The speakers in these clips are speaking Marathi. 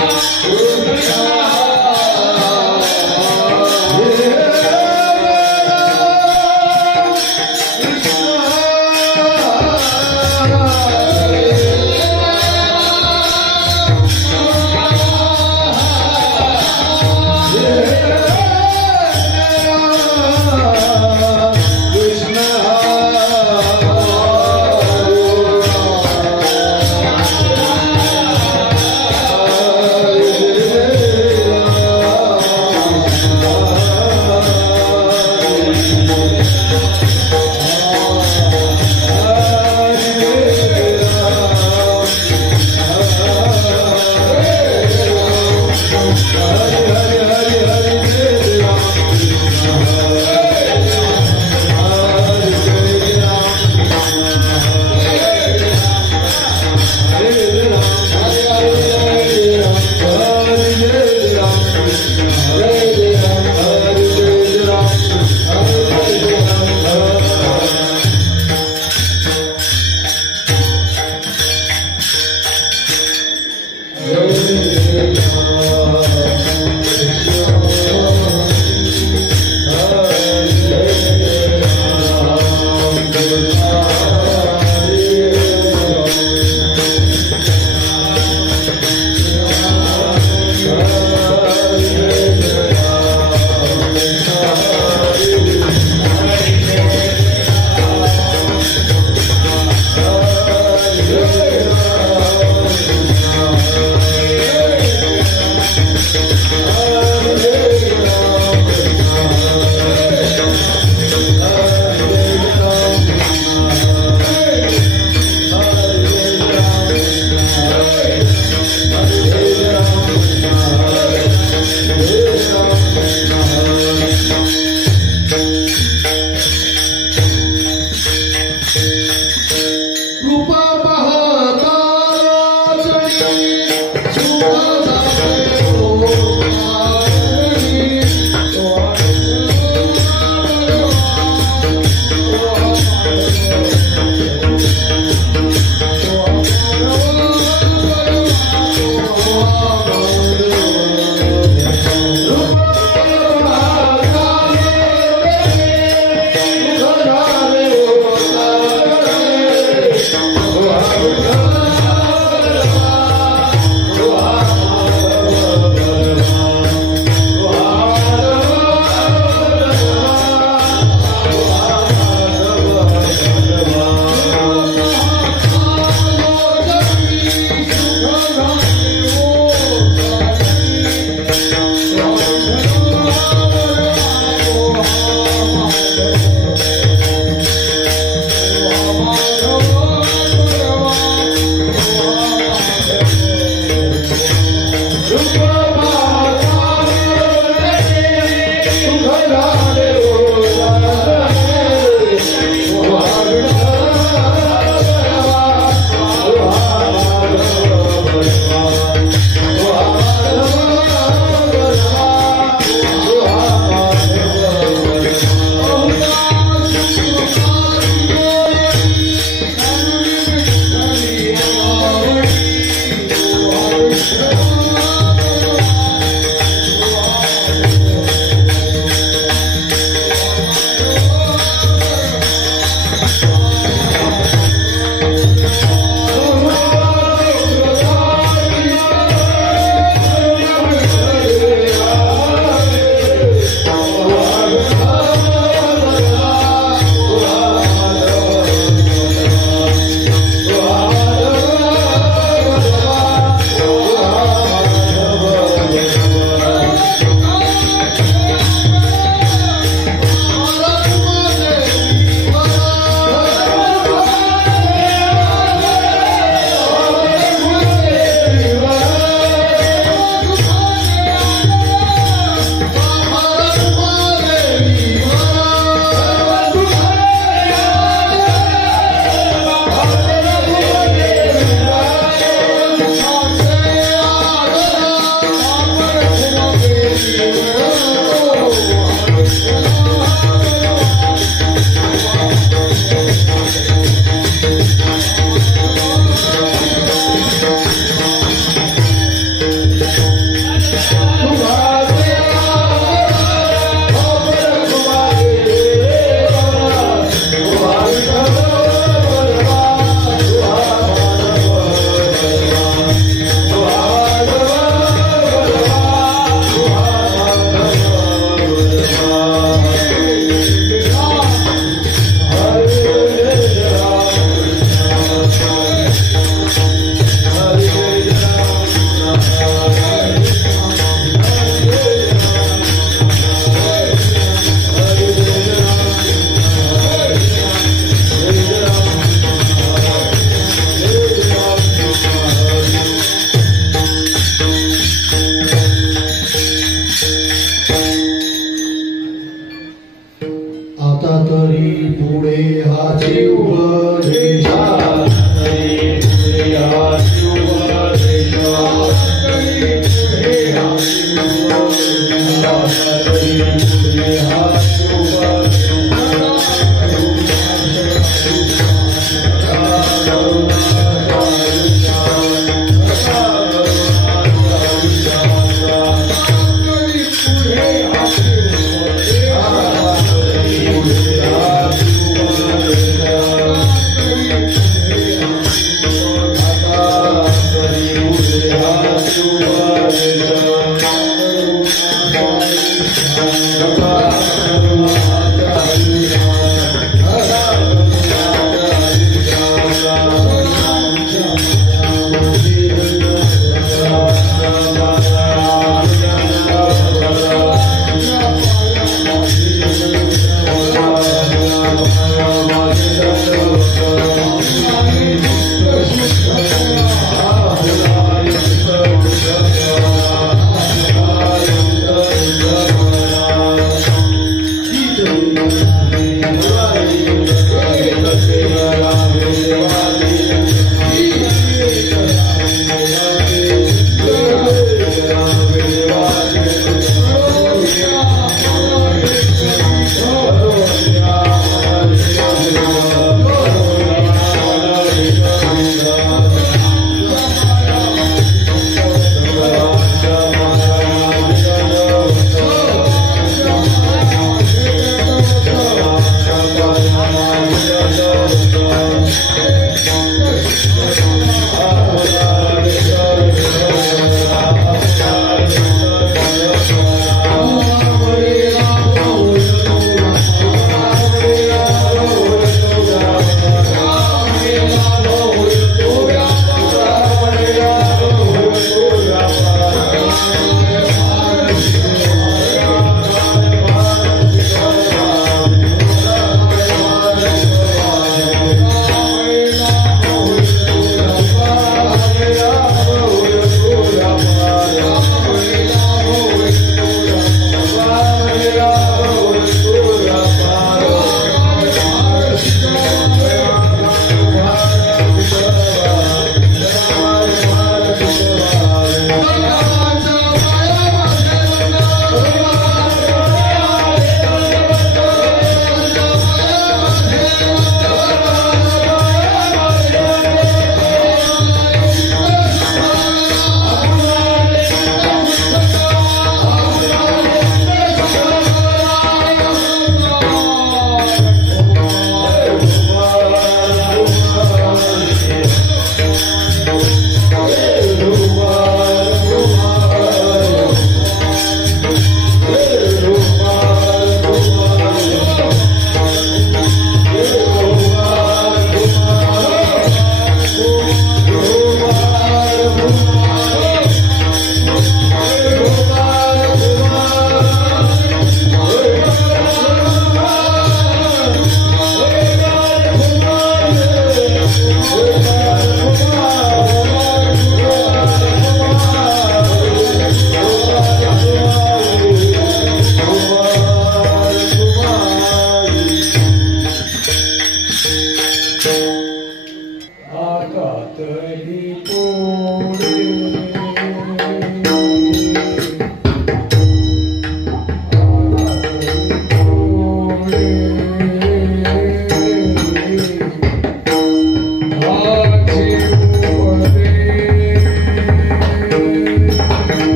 Oh,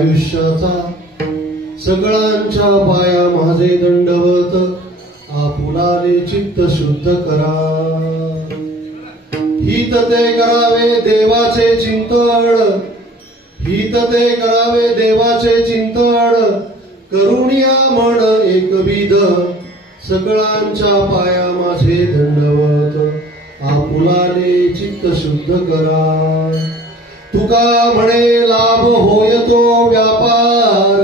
आयुष्याचा सगळ्यांच्या पाया माझे दंडवत आपुलाले चित्त शुद्ध करा हित ते करावे देवाचे चिंतन हित ते करावे देवाचे चिंतन करुणिया मन एकविध सगळ्यांच्या पाया माझे दंडवत आपुलाले चित्त शुद्ध करा तुका म्हणे लाभ होय तो व्यापार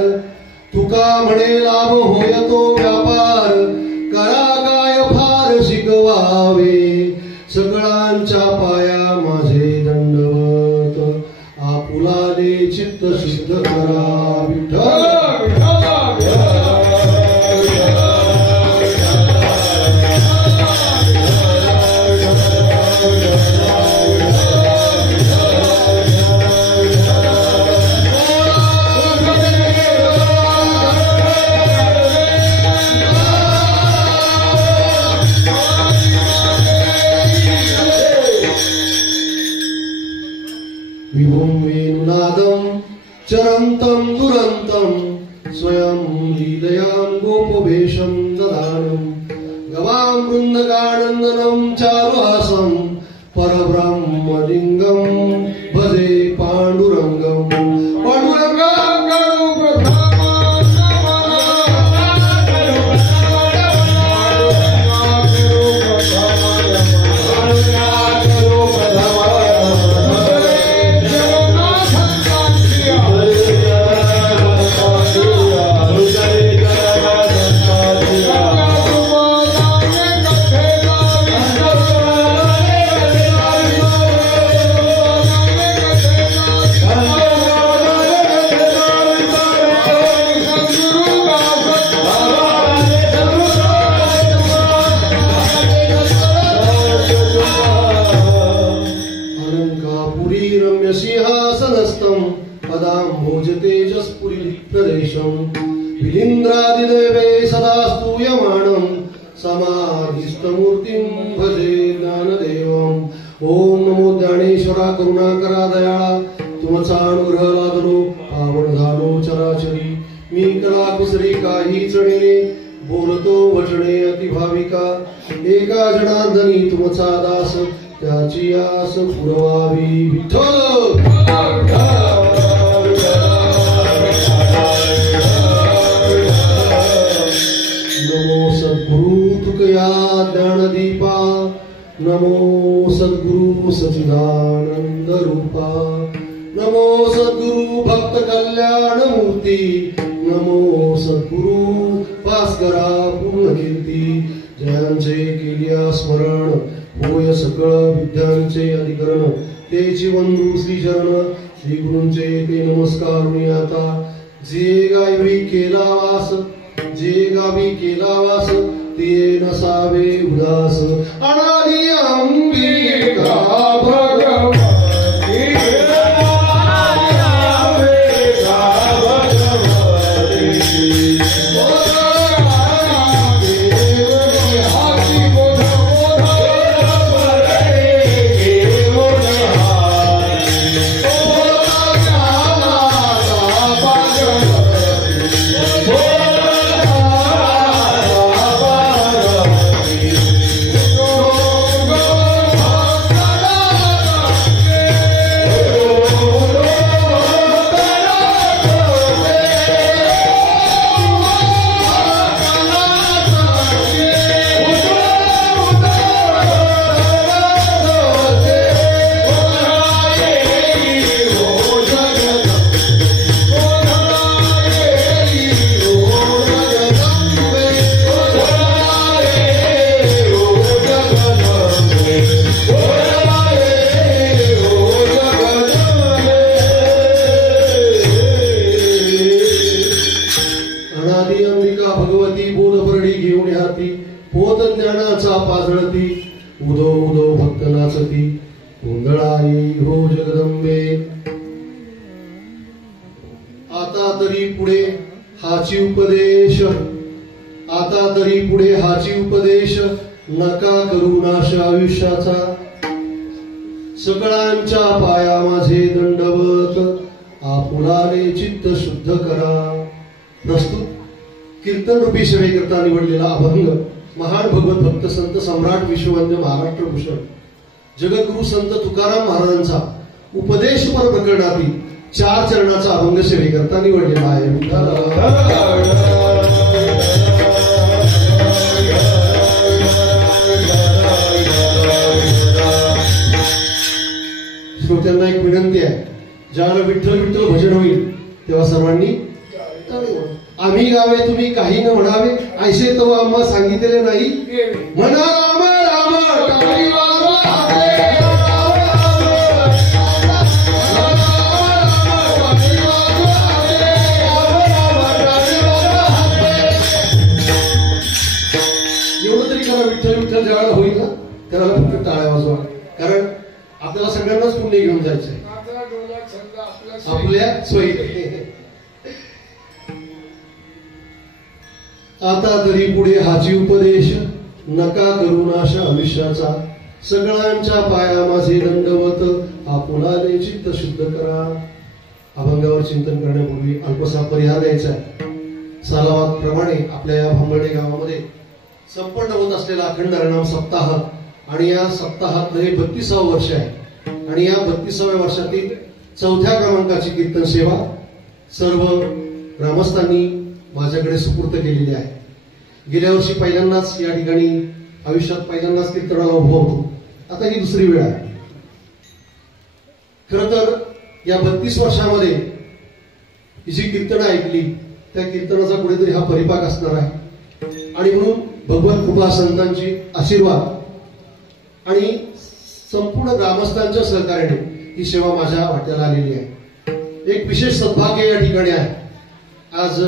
तुका म्हणे लाभ होय तो व्यापार करा काय फार शिकवावे सगळ्यांच्या पाया माझे दंडवत आपुलाले चित्त शुद्ध करा विठ्ठल चरंतं दुरंतं स्वयं लीलयां गोपवेशं ददानं गवां वृन्दगानन्दनं चारुहासं परब्रह्मलिङ्गं भजे पाण्डुरङ्गं विलिन्द्रादिदेवे सदा स्तूयमानं समाधिस्थमूर्तिं भजे ज्ञानदेवम् ओम नमो ज्ञानेश्वरा करुणाकरा दयाळा तुमचा अनुग्रह लादलो पावन झालो चराचरी मी कला कुसरी काही चढणे बोलतो वचने अतिभाविका एका जनार्दनी तुमचा दास त्याची आस पुरवावी विठ्ठल नमो सद्गुरु तुकया ज्ञानदीपा नमो सद्गुरु सच्चिदानंद रूपा नमो सद्गुरु भक्त कल्याण मूर्ती नमो सद्गुरु भास्करा पूर्ण कीर्ती जयांचे केलिया स्मरण होय सकळ विद्यांचे अधिकरण तेची वंदू श्री चरण श्री गुरूंचे ते नमस्कार आता जे गावी केला वास जे गावी केला वास ते नसावे उदास अनादि अंबिका भगवती नका करू नाश आयुष्याचा सगळ्यांच्या पाया माझे दंडवत आपुलाने चित्त शुद्ध करा. प्रस्तुत कीर्तन रूपी सेवेकरता निवडलेला अभंग महान भगवत भक्त संत सम्राट विश्ववंद्य महाराष्ट्रभूषण जगद्गुरु संत तुकाराम महाराजांचा उपदेशपर प्रकरणातील 4 चरणाचा अभंग सेवेकरता निवडलेला आहे. श्रोत्यांना एक विनंती आहे, ज्यावेळेला विठ्ठल विठ्ठल भजन होईल तेव्हा सर्वांनी आम्ही गावे तुम्ही काही न म्हणावे, ऐसे तो आम्हा सांगितले नाही. म्हणा राम राम काही एवढं तरी करा. विठ्ठल विठ्ठल ज्यावेळेला होईल ना त्याला फक्त टाळ्या वाजवा, कारण आपल्याला सगळ्यांनाच पुण्य घेऊन जायचंय आपल्या सोयी. आता तरी पुढे हाची उपदेश, नका करू नाश आयुष्याचा, सगळ्यांच्या पाया माझे दंडवत, आपुलाने चित्त शुद्ध करा. अभंगावर चिंतन करण्यापूर्वी अल्पसा परिहार द्यायचा आहे. सालावात प्रमाणे आपल्या या भांबर्डे गावामध्ये संपन्न होत असलेला अखंड हरिनाम सप्ताह आणि या सप्ताहात हे 32वे वर्ष आहे. आणि या 32व्या वर्षातील 4थ्या क्रमांकाची कीर्तन सेवा सर्व ग्रामस्थांनी माझ्याकडे सुपूर्त केलेली आहे. गेल्या वर्षी पहिल्यांदाच या ठिकाणी आयुष्यात पहिल्यांदाच कीर्तनाला उभा होतो. आता ही दुसरी वेळ आहे. खर तर या 32 वर्षामध्ये ही जी कीर्तनं ऐकली त्या कीर्तनाचा कुठेतरी हा परिपाक असणार आहे. आणि म्हणून भगवत कृपा संतांची आशीर्वाद आणि संपूर्ण ग्रामस्थांच्या सहकार्याने ही सेवा माझ्या वाट्याला आलेली आहे. एक विशेष सद्भाग्य या ठिकाणी आहे. आज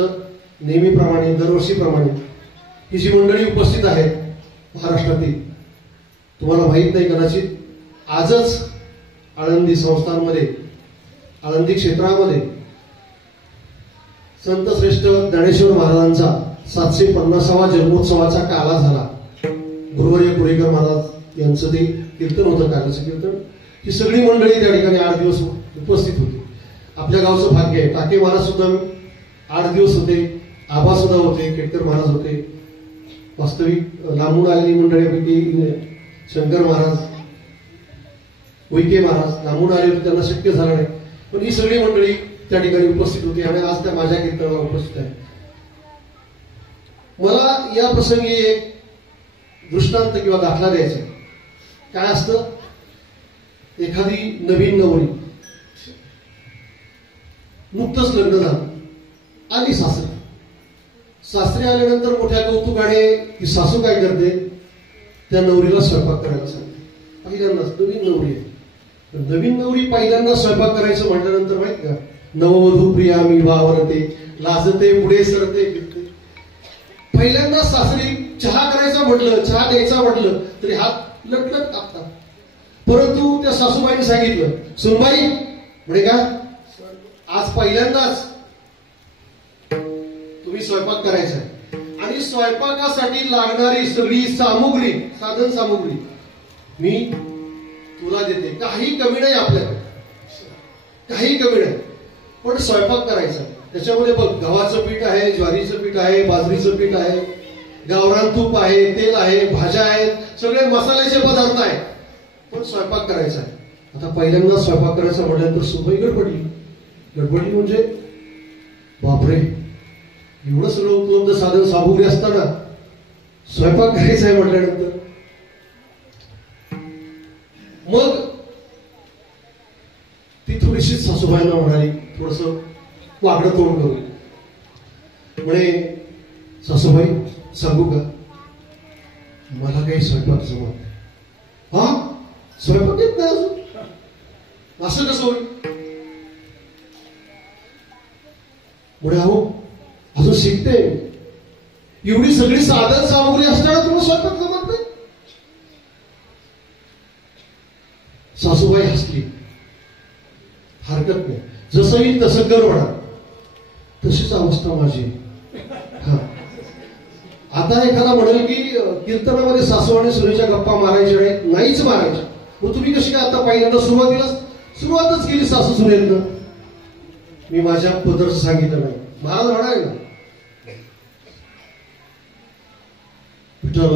नेहमीप्रमाणे दरवर्षीप्रमाणे ही जी मंडळी उपस्थित आहेत महाराष्ट्रातील, तुम्हाला माहित नाही कदाचित, आजच आळंदी संस्थांमध्ये आळंदी क्षेत्रामध्ये संत श्रेष्ठ ज्ञानेश्वर महाराजांचा 750वा जन्मोत्सवाचा काला झाला. गुरुवर्य कुरेकर महाराज यांचं ते कीर्तन होतं, कालाचं कीर्तन. ही सगळी मंडळी त्या ठिकाणी 8 दिवस उपस्थित होती. आपल्या गावचं भाग्य आहे. टाके महाराज सुद्धा 8 दिवस होते, आबा सुद्धा होते, केटकर महाराज होते. वास्तविक लांबून आलेली मंडळीपैकी शंकर महाराज, उईके महाराज लांबून आले होते, त्यांना शक्य झालं नाही. पण ही सगळी मंडळी त्या ठिकाणी उपस्थित होती आणि आज त्या माझ्या कीर्तनाला उपस्थित आहे. मला या प्रसंगी एक दृष्टांत किंवा दाखला द्यायचा. काय असतं, एखादी नवीन नवरी नुकतंच लग्न झालं, आली सासरी आल्यानंतर मोठ्या कौतुकाने ती सासू काय करते, त्या नवरीला स्वयंपाक करायला सांगते. पहिल्यांदाच नवीन नवरी आहे. नवीन नवरी पहिल्यांदा स्वयंपाक करायचं म्हटल्यानंतर माहित का, नववधू प्रिया मी वावरते, लाजते, पुढे सरते, फिरते. पहिल्यांदा सासरी चहा करायचा म्हटलं, चहा द्यायचा म्हटलं तरी हात लटलट कापतात. परंतु त्या सासूबाईने सांगितलं, सुनबाई म्हणे का, आज पहिल्यांदाच तुम्ही स्वयंपाक करायचा आहे आणि स्वयंपाकासाठी लागणारी सगळी सामुग्री, साधन सामुग्री मी तुला देते. काही कमी नाही आपल्याकडे, काही कमी नाही, पण स्वयंपाक करायचा. त्याच्यामध्ये बघ, गव्हाचं पीठ आहे, ज्वारीचं पीठ आहे, बाजरीचं पीठ आहे, गावरान तूप आहे, तेल आहे, भाज्या आहेत, सगळे मसाल्याचे पदार्थ आहेत, पण स्वयंपाक करायचा आहे. आता पहिल्यांदा स्वयंपाक करायचा म्हटल्यानंतर सुबाई गडबडली म्हणजे बापरे, एवढं सगळं उपलब्ध साधन सामुग्री असताना स्वयंपाक करायचा आहे म्हटल्यानंतर मग ती थोडीशी सासूबाईंना म्हणाली, थोडस वाकडं तोंड करू. म्हणे, सासूबाई सांगू का, मला काही स्वयंपाक जमत नाही. हा, स्वयंपाक येत नाही अजून, असं कसं होईल? म्हणे, अहो अजून शिकते, एवढी सगळी साधन सामुग्री असताना तुम्हाला स्वयंपाक जमत नाही? सासूबाई हसली, हरकत नाही, जसं येईल तसं कर म्हणा. तशीच अवस्था माझी. हा, आता एखादा म्हणेल की कीर्तनामध्ये सासू आणि सुनेच्या गप्पा मारायच्या नाहीच मारायच्या, मग तुम्ही कशी काय आता पहिल्यांदा सुरुवातच केली सासू सुनेतनं? मी माझ्या पदरचं सांगितलं नाही. महाराज म्हणाले ना, विठ्ठल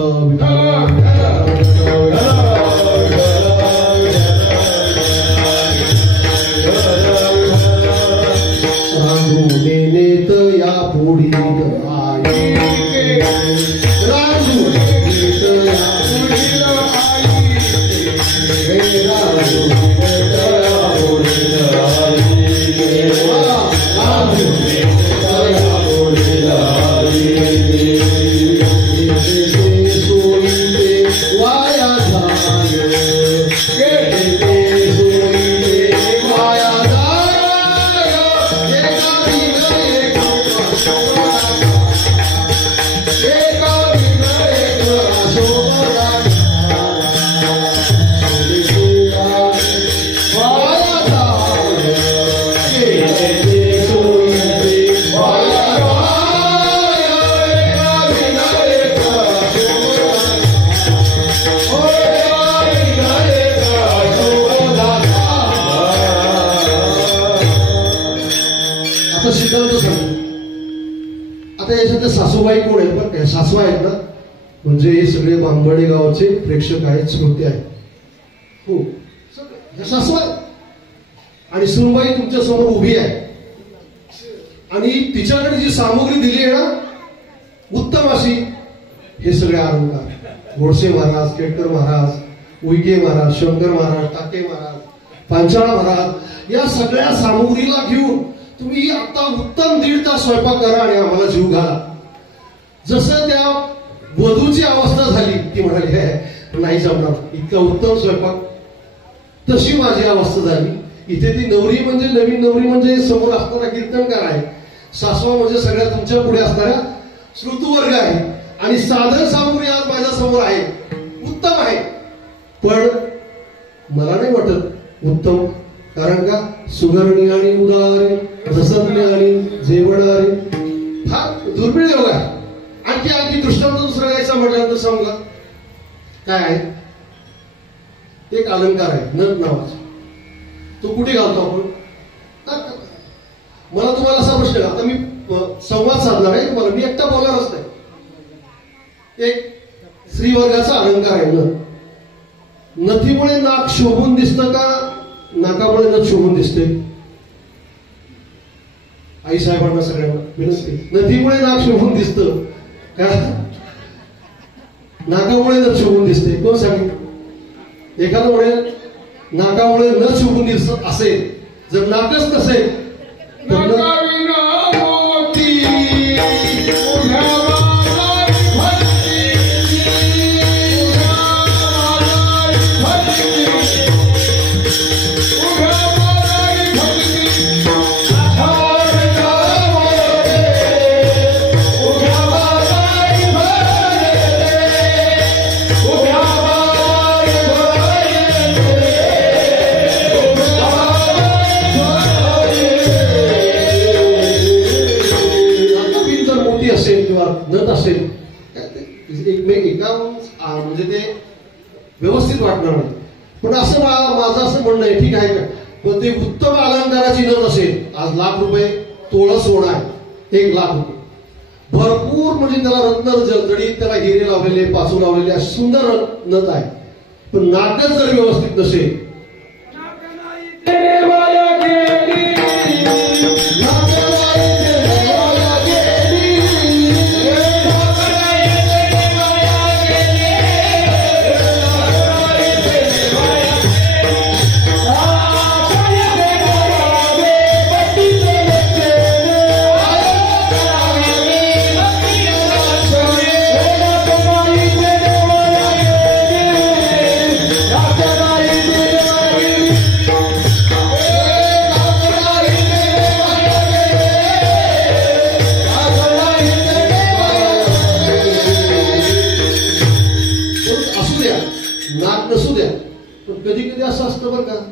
नेत या पुढी सासूबाई कोण आहेत बरं काय, सासू आहेत ना, म्हणजे हे सगळे बांबडे गावचे प्रेक्षक आहेत, श्रोते आहेत. हो सगळे सासू आहेत. आणि सुनबाई तुमच्या समोर उभी आहे आणि तिच्याकडे जी सामुग्री दिली आहे ना उत्तम अशी, हे सगळे अलंकार गोडसे महाराज, केटकर महाराज, उईके महाराज, शंकर महाराज, टाके महाराज, पांचाळ महाराज, या सगळ्या सामुग्रीला घेऊन तुम्ही आता उत्तम 1.5 तास स्वयंपाक करा आणि आम्हाला जीव घाला. जसं त्या वधूची अवस्था झाली, ती म्हणाली हे नाही जमणार इतका उत्तम स्वयंपाक, तशी माझी अवस्था झाली. इथे ती नवरी म्हणजे नवीन नवरी म्हणजे समोर असणारा कीर्तनकार आहे, सासवा म्हणजे सगळ्या तुमच्या पुढे असणाऱ्या श्रुतवर्ग आहे, आणि साधन सामुग्री आज माझ्या समोर आहे, उत्तम आहे. पण मला नाही वाटत उत्तम, कारण का सुगरणी आणि उदारी रसज्ञ आणि जेवणारी फार दुर्मिळ योग आहे. आणखी दृष्टांत दुसरा यायचा म्हटल्यानंतर सांगा काय आहे, एक अलंकार आहे नथ नावाचा, तो कुठे घालतो आपण. मला तुम्हाला असा प्रश्न, आता मी संवाद साधणार आहे तुम्हाला, मी एकटा बोलणारच नाही. एक स्त्रीवर्गाचा अलंकार आहे नथ. नथीमुळे नाक शोभून दिसतं का नाकामुळे नथ शोभून दिसते? आई साहेबांना सगळ्यांना विनंती, नथीमुळे नाक शोभून दिसतं का नाकामुळे नथ शोभून दिसते? कोण सांगेल? एखादं म्हणेल नाकामुळे नथ शोभून दिसत असेल, जर नाकच नसेल तर नथ असेल एका म्हणजे ते व्यवस्थित वाटणार नाही. पण असं माझं असं म्हणणं आहे, ठीक आहे का, पण ते उत्तम अलंकाराची नथ असेल, आज ₹1,00,000 तोळा सोनं आहे, ₹1,00,000 भरपूर, म्हणजे त्याला रत्न जडजडीत, त्याला हिरे लावलेले, पाचू लावलेले, अशी सुंदर नथ आहे. पण नाकच जर व्यवस्थित नसेल,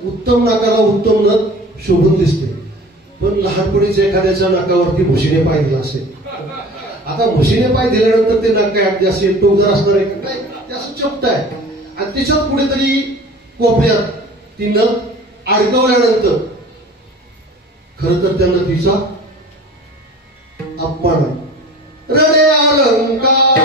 उत्तम नाकाला उत्तम नथ शोभून दिसते, पण लहानपणीच एखाद्याच्या नाकावरती म्हशीने पाय दिला असेल. आता म्हशीने पाय दिल्यानंतर ते नाक काय अगदी असे टोकदार असणार आहे काय, ते असं चपट आहे, आणि त्याच्यात कुठेतरी कोपऱ्यात ती नथ अडकवल्यानंतर खर तर त्यांना तिचा अपमान आहे. रडे अलंकार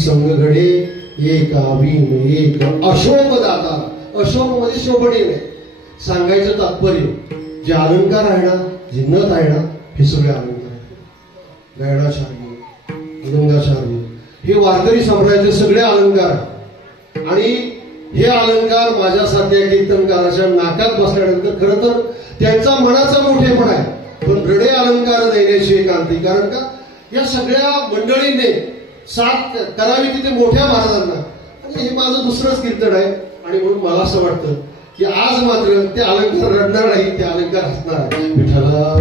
संघगडे एक आवीन एक अशोभ दाता. अशोभ म्हणजे शोभणे नाही. सांगायचं तात्पर्य जे अलंकार आहे ना, जे नथ आहे ना, हे सगळे अलंकार आहेत. गायडाचार्य, अदंगाचार्य हे वारकरी संप्रदायाचे सगळे अलंकार. आणि हे अलंकार माझ्यासारख्या कीर्तनकाराच्या नाकात बसल्यानंतर खरं तर त्यांचा मनाचा मोठेपणा आहे. पण रडे अलंकार देण्याची एकांती. कारण का या सगळ्या मंडळींनी साथ करावी तिथे मोठ्या महाराजांना. आणि हे माझं दुसरंच कीर्तन आहे. आणि म्हणून मला असं वाटतं की आज मात्र ते अलंकार रडणार नाही, ते अलंकार हसणार आहे. विठ्ठला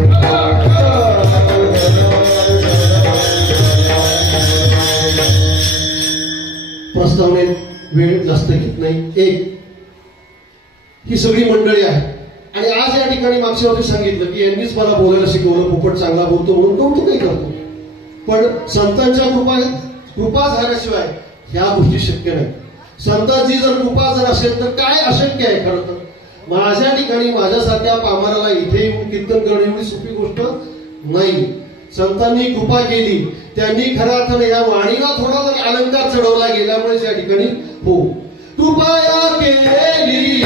प्रस्तावनेत वेळ जास्त घेत नाही. एक ही सगळी मंडळी आहे. आणि आज या ठिकाणी मागच्या वर्षी सांगितलं की यांनीच मला बोलायला शिकवलं. पोपट चांगला बोलतो म्हणून कौतुकही करतो. पण संतांच्या कृपा झाल्याशिवाय ह्या गोष्टी शक्य नाही. संतांची जर कृपा जर असेल तर काय अशक्य आहे. खरं तर माझ्या ठिकाणी माझ्यासारख्या पामराला इथे येऊन कीर्तन करणं एवढी सोपी गोष्ट नाही. संतांनी कृपा केली, त्यांनी खऱ्या अर्थाने या वाणीला थोडा जरी अलंकार चढवला गेल्यामुळे या ठिकाणी हो कृपया केली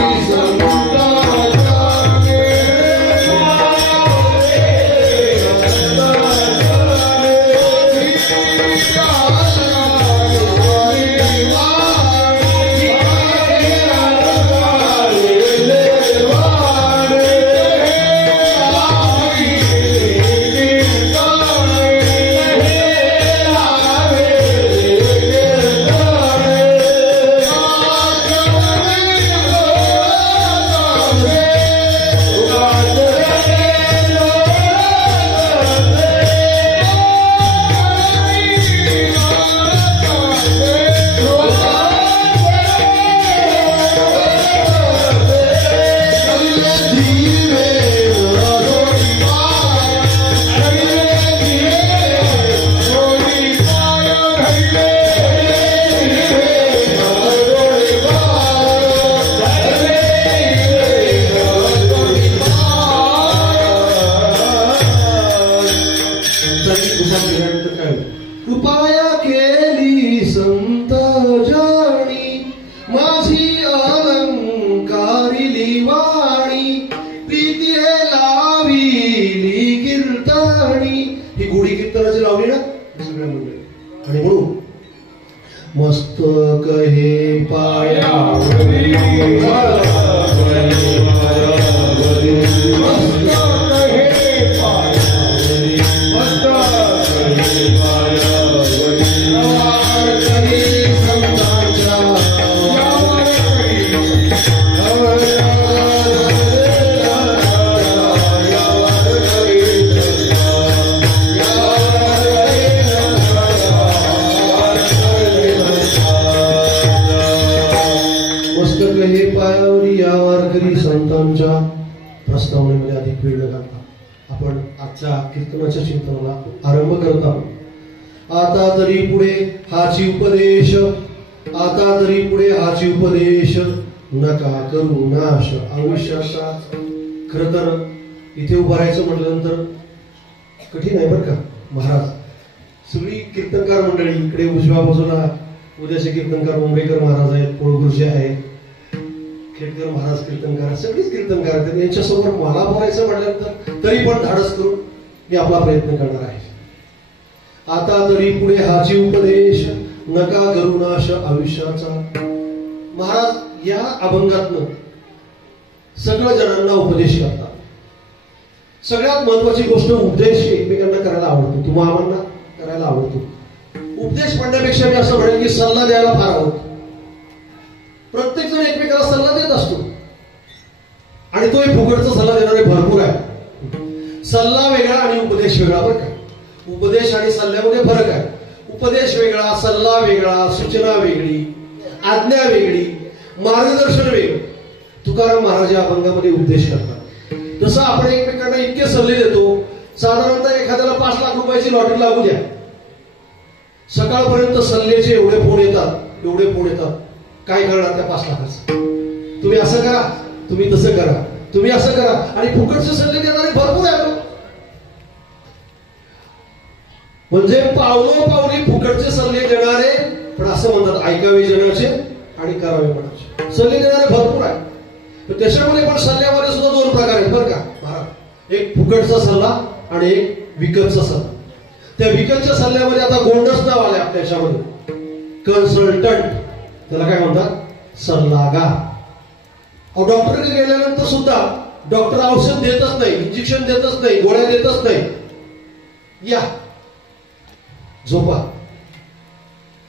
मस्तक हे पाया संतांच्या प्रस्तावनेमध्ये अधिक वेळ न घालता आपण आजच्या कीर्तनाच्या चिंतनाला आरंभ करत आहोत. आता तरी पुढे हाची उपदेश, आता तरी पुढे हाची उपदेश, नका करू नाश आयुष्याचा. खर तर इथे उभं राहायचं म्हटल्यानंतर कठीण आहे बरं का. महाराज सगळी कीर्तनकार मंडळी इकडे उजव्या बाजूला उद्याचे कीर्तनकार मुंबईकर महाराज आहेत, पोळगुरुजी आहेत, खेडकर महाराज कीर्तनकार आहेत, सगळीच कीर्तनकार आहेत. यांच्यासमोर मला बोलायचं म्हटल्यानंतर तरी पण धाडस करून मी आपला प्रयत्न करणार आहे. आता तरी पुढे हाची उपदेश नका करू नाश आयुष्याचा. महाराज या अभंगातनं सगळ्या जणांना उपदेश करतात. सगळ्यात महत्वाची गोष्ट उपदेश एकमेकांना करायला आवडतो, तुम्हा आम्हाला करायला आवडतो. उपदेश म्हणण्यापेक्षा मी असं म्हणेल की सल्ला द्यायला फार आवडतो. प्रत्येक जण एकमेकाला सल्ला देत असतो आणि तो एक फुकटचा सल्ला देणारे भरपूर आहे. सल्ला वेगळा आणि उपदेश वेगळा. बरं का, उपदेश आणि सल्ल्यामध्ये फरक आहे. उपदेश वेगळा, सल्ला वेगळा, सूचना वेगळी, आज्ञा वेगळी, मार्गदर्शन वेगळं. तुकाराम महाराज या अभंगामध्ये उपदेश करतात. तसं आपण एकमेकांना इतके सल्ले देतो. साधारणतः एखाद्याला 5 लाख रुपयाची लॉटरी लागू द्या, सकाळपर्यंत सल्ल्याचे एवढे फोन येतात, काय करणार त्या 5 लाखाचं? तुम्ही असं करा, तुम्ही तसं करा, तुम्ही असं करा, आणि फुकटचे सल्ले देणारे भरपूर आहेत. म्हणजे पावलोपावली फुकटचे सल्ले देणारे, पण असं म्हणतात ऐकावे जनाचे आणि करावे मनाचे. सल्ले देणारे भरपूर आहेत. त्याच्यामध्ये पण सल्ल्यामध्ये सुद्धा 2 प्रकार आहेत बरं का महाराज. एक फुकटचा सल्ला आणि एक विकतचा सल्ला. त्या विकतच्या सल्ल्यामध्ये आता गोंडस नाव आले आपल्या याच्यामध्ये, कन्सल्टंट, त्याला काय म्हणतात? सल्लागार. डॉक्टरकडे गेल्यानंतर सुद्धा डॉक्टर औषध देतच नाही, इंजेक्शन देतच नाही, गोळ्या देतच नाही. या झोपा,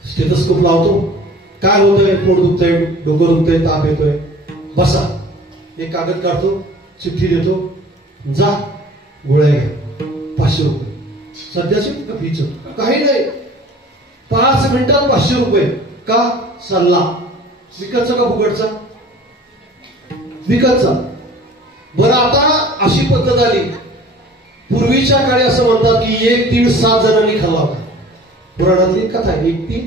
स्टेथोस्कोप लावतो, काय होतंय? पोट दुखतंय, डोकं दुखतंय, ताप येतोय, बसा. एक कागद काढतो, चिठ्ठी देतो, जा गोळ्या घ्या, 500 रुपये. सध्याची का फीच काही नाही, 5 मिनिटात 500 रुपये. का? सल्ला. विकतचा का फुकटचा? विकतचा. बरं, आता अशी पद्धत आली. पूर्वीच्या काळी असं म्हणतात की 1 तीळ 7 जणांनी खाल्ला होता. पुराणातली कथा आहे 1 तीळ.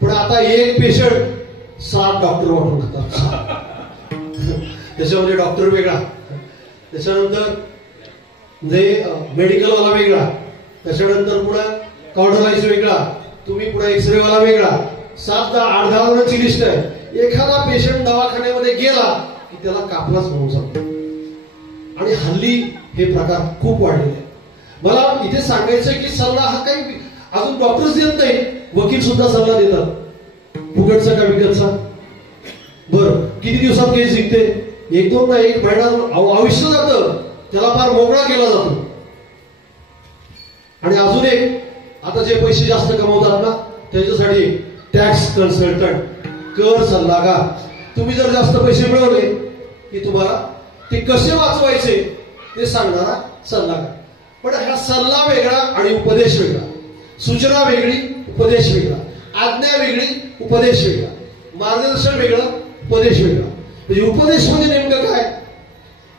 पण आता एक पेशंट 7 डॉक्टर वापरून खातात. त्याच्यामध्ये डॉक्टर वेगळा, त्याच्यानंतर मेडिकलवाला वेगळा, त्याच्यानंतर पुन्हा काउंटरवाईज वेगळा, तुम्ही पुन्हा एक्सरे वाला वेगळा. 7-10-8 जणांची लिस्ट आहे. एखादा पेशंट दवाखान्यामध्ये गेला की त्याला कापलाच म्हणून सांगतो. आणि हल्ली हे प्रकार खूप वाढलेले आहेत. मला इथे सांगायचं की सल्ला हा काही अजून डॉक्टर्स देत नाही, वकील सुद्धा सल्ला देतात. फुकटचा का विकतचा? बरं, किती दिवसात केस जिंकते? 1-2 ना 1 महिना आयुष्य जातं, त्याला फार मोकळा केला जातो. आणि अजून एक, आता जे पैसे जास्त कमवतात ना त्याच्यासाठी टॅक्स कन्सल्टंट, कर सल्लागार. तुम्ही जर जास्त पैसे मिळवले की तुम्हाला ते कसे वाचवायचे ते सांगणारा सल्लागार. पण हा सल्ला वेगळा आणि उपदेश वेगळा, सूचना वेगळी, उपदेश वेगळा, आज्ञा वेगळी, उपदेश वेगळा, मार्गदर्शन वेगळं, उपदेश वेगळा. म्हणजे उपदेश म्हणजे नेमकं काय?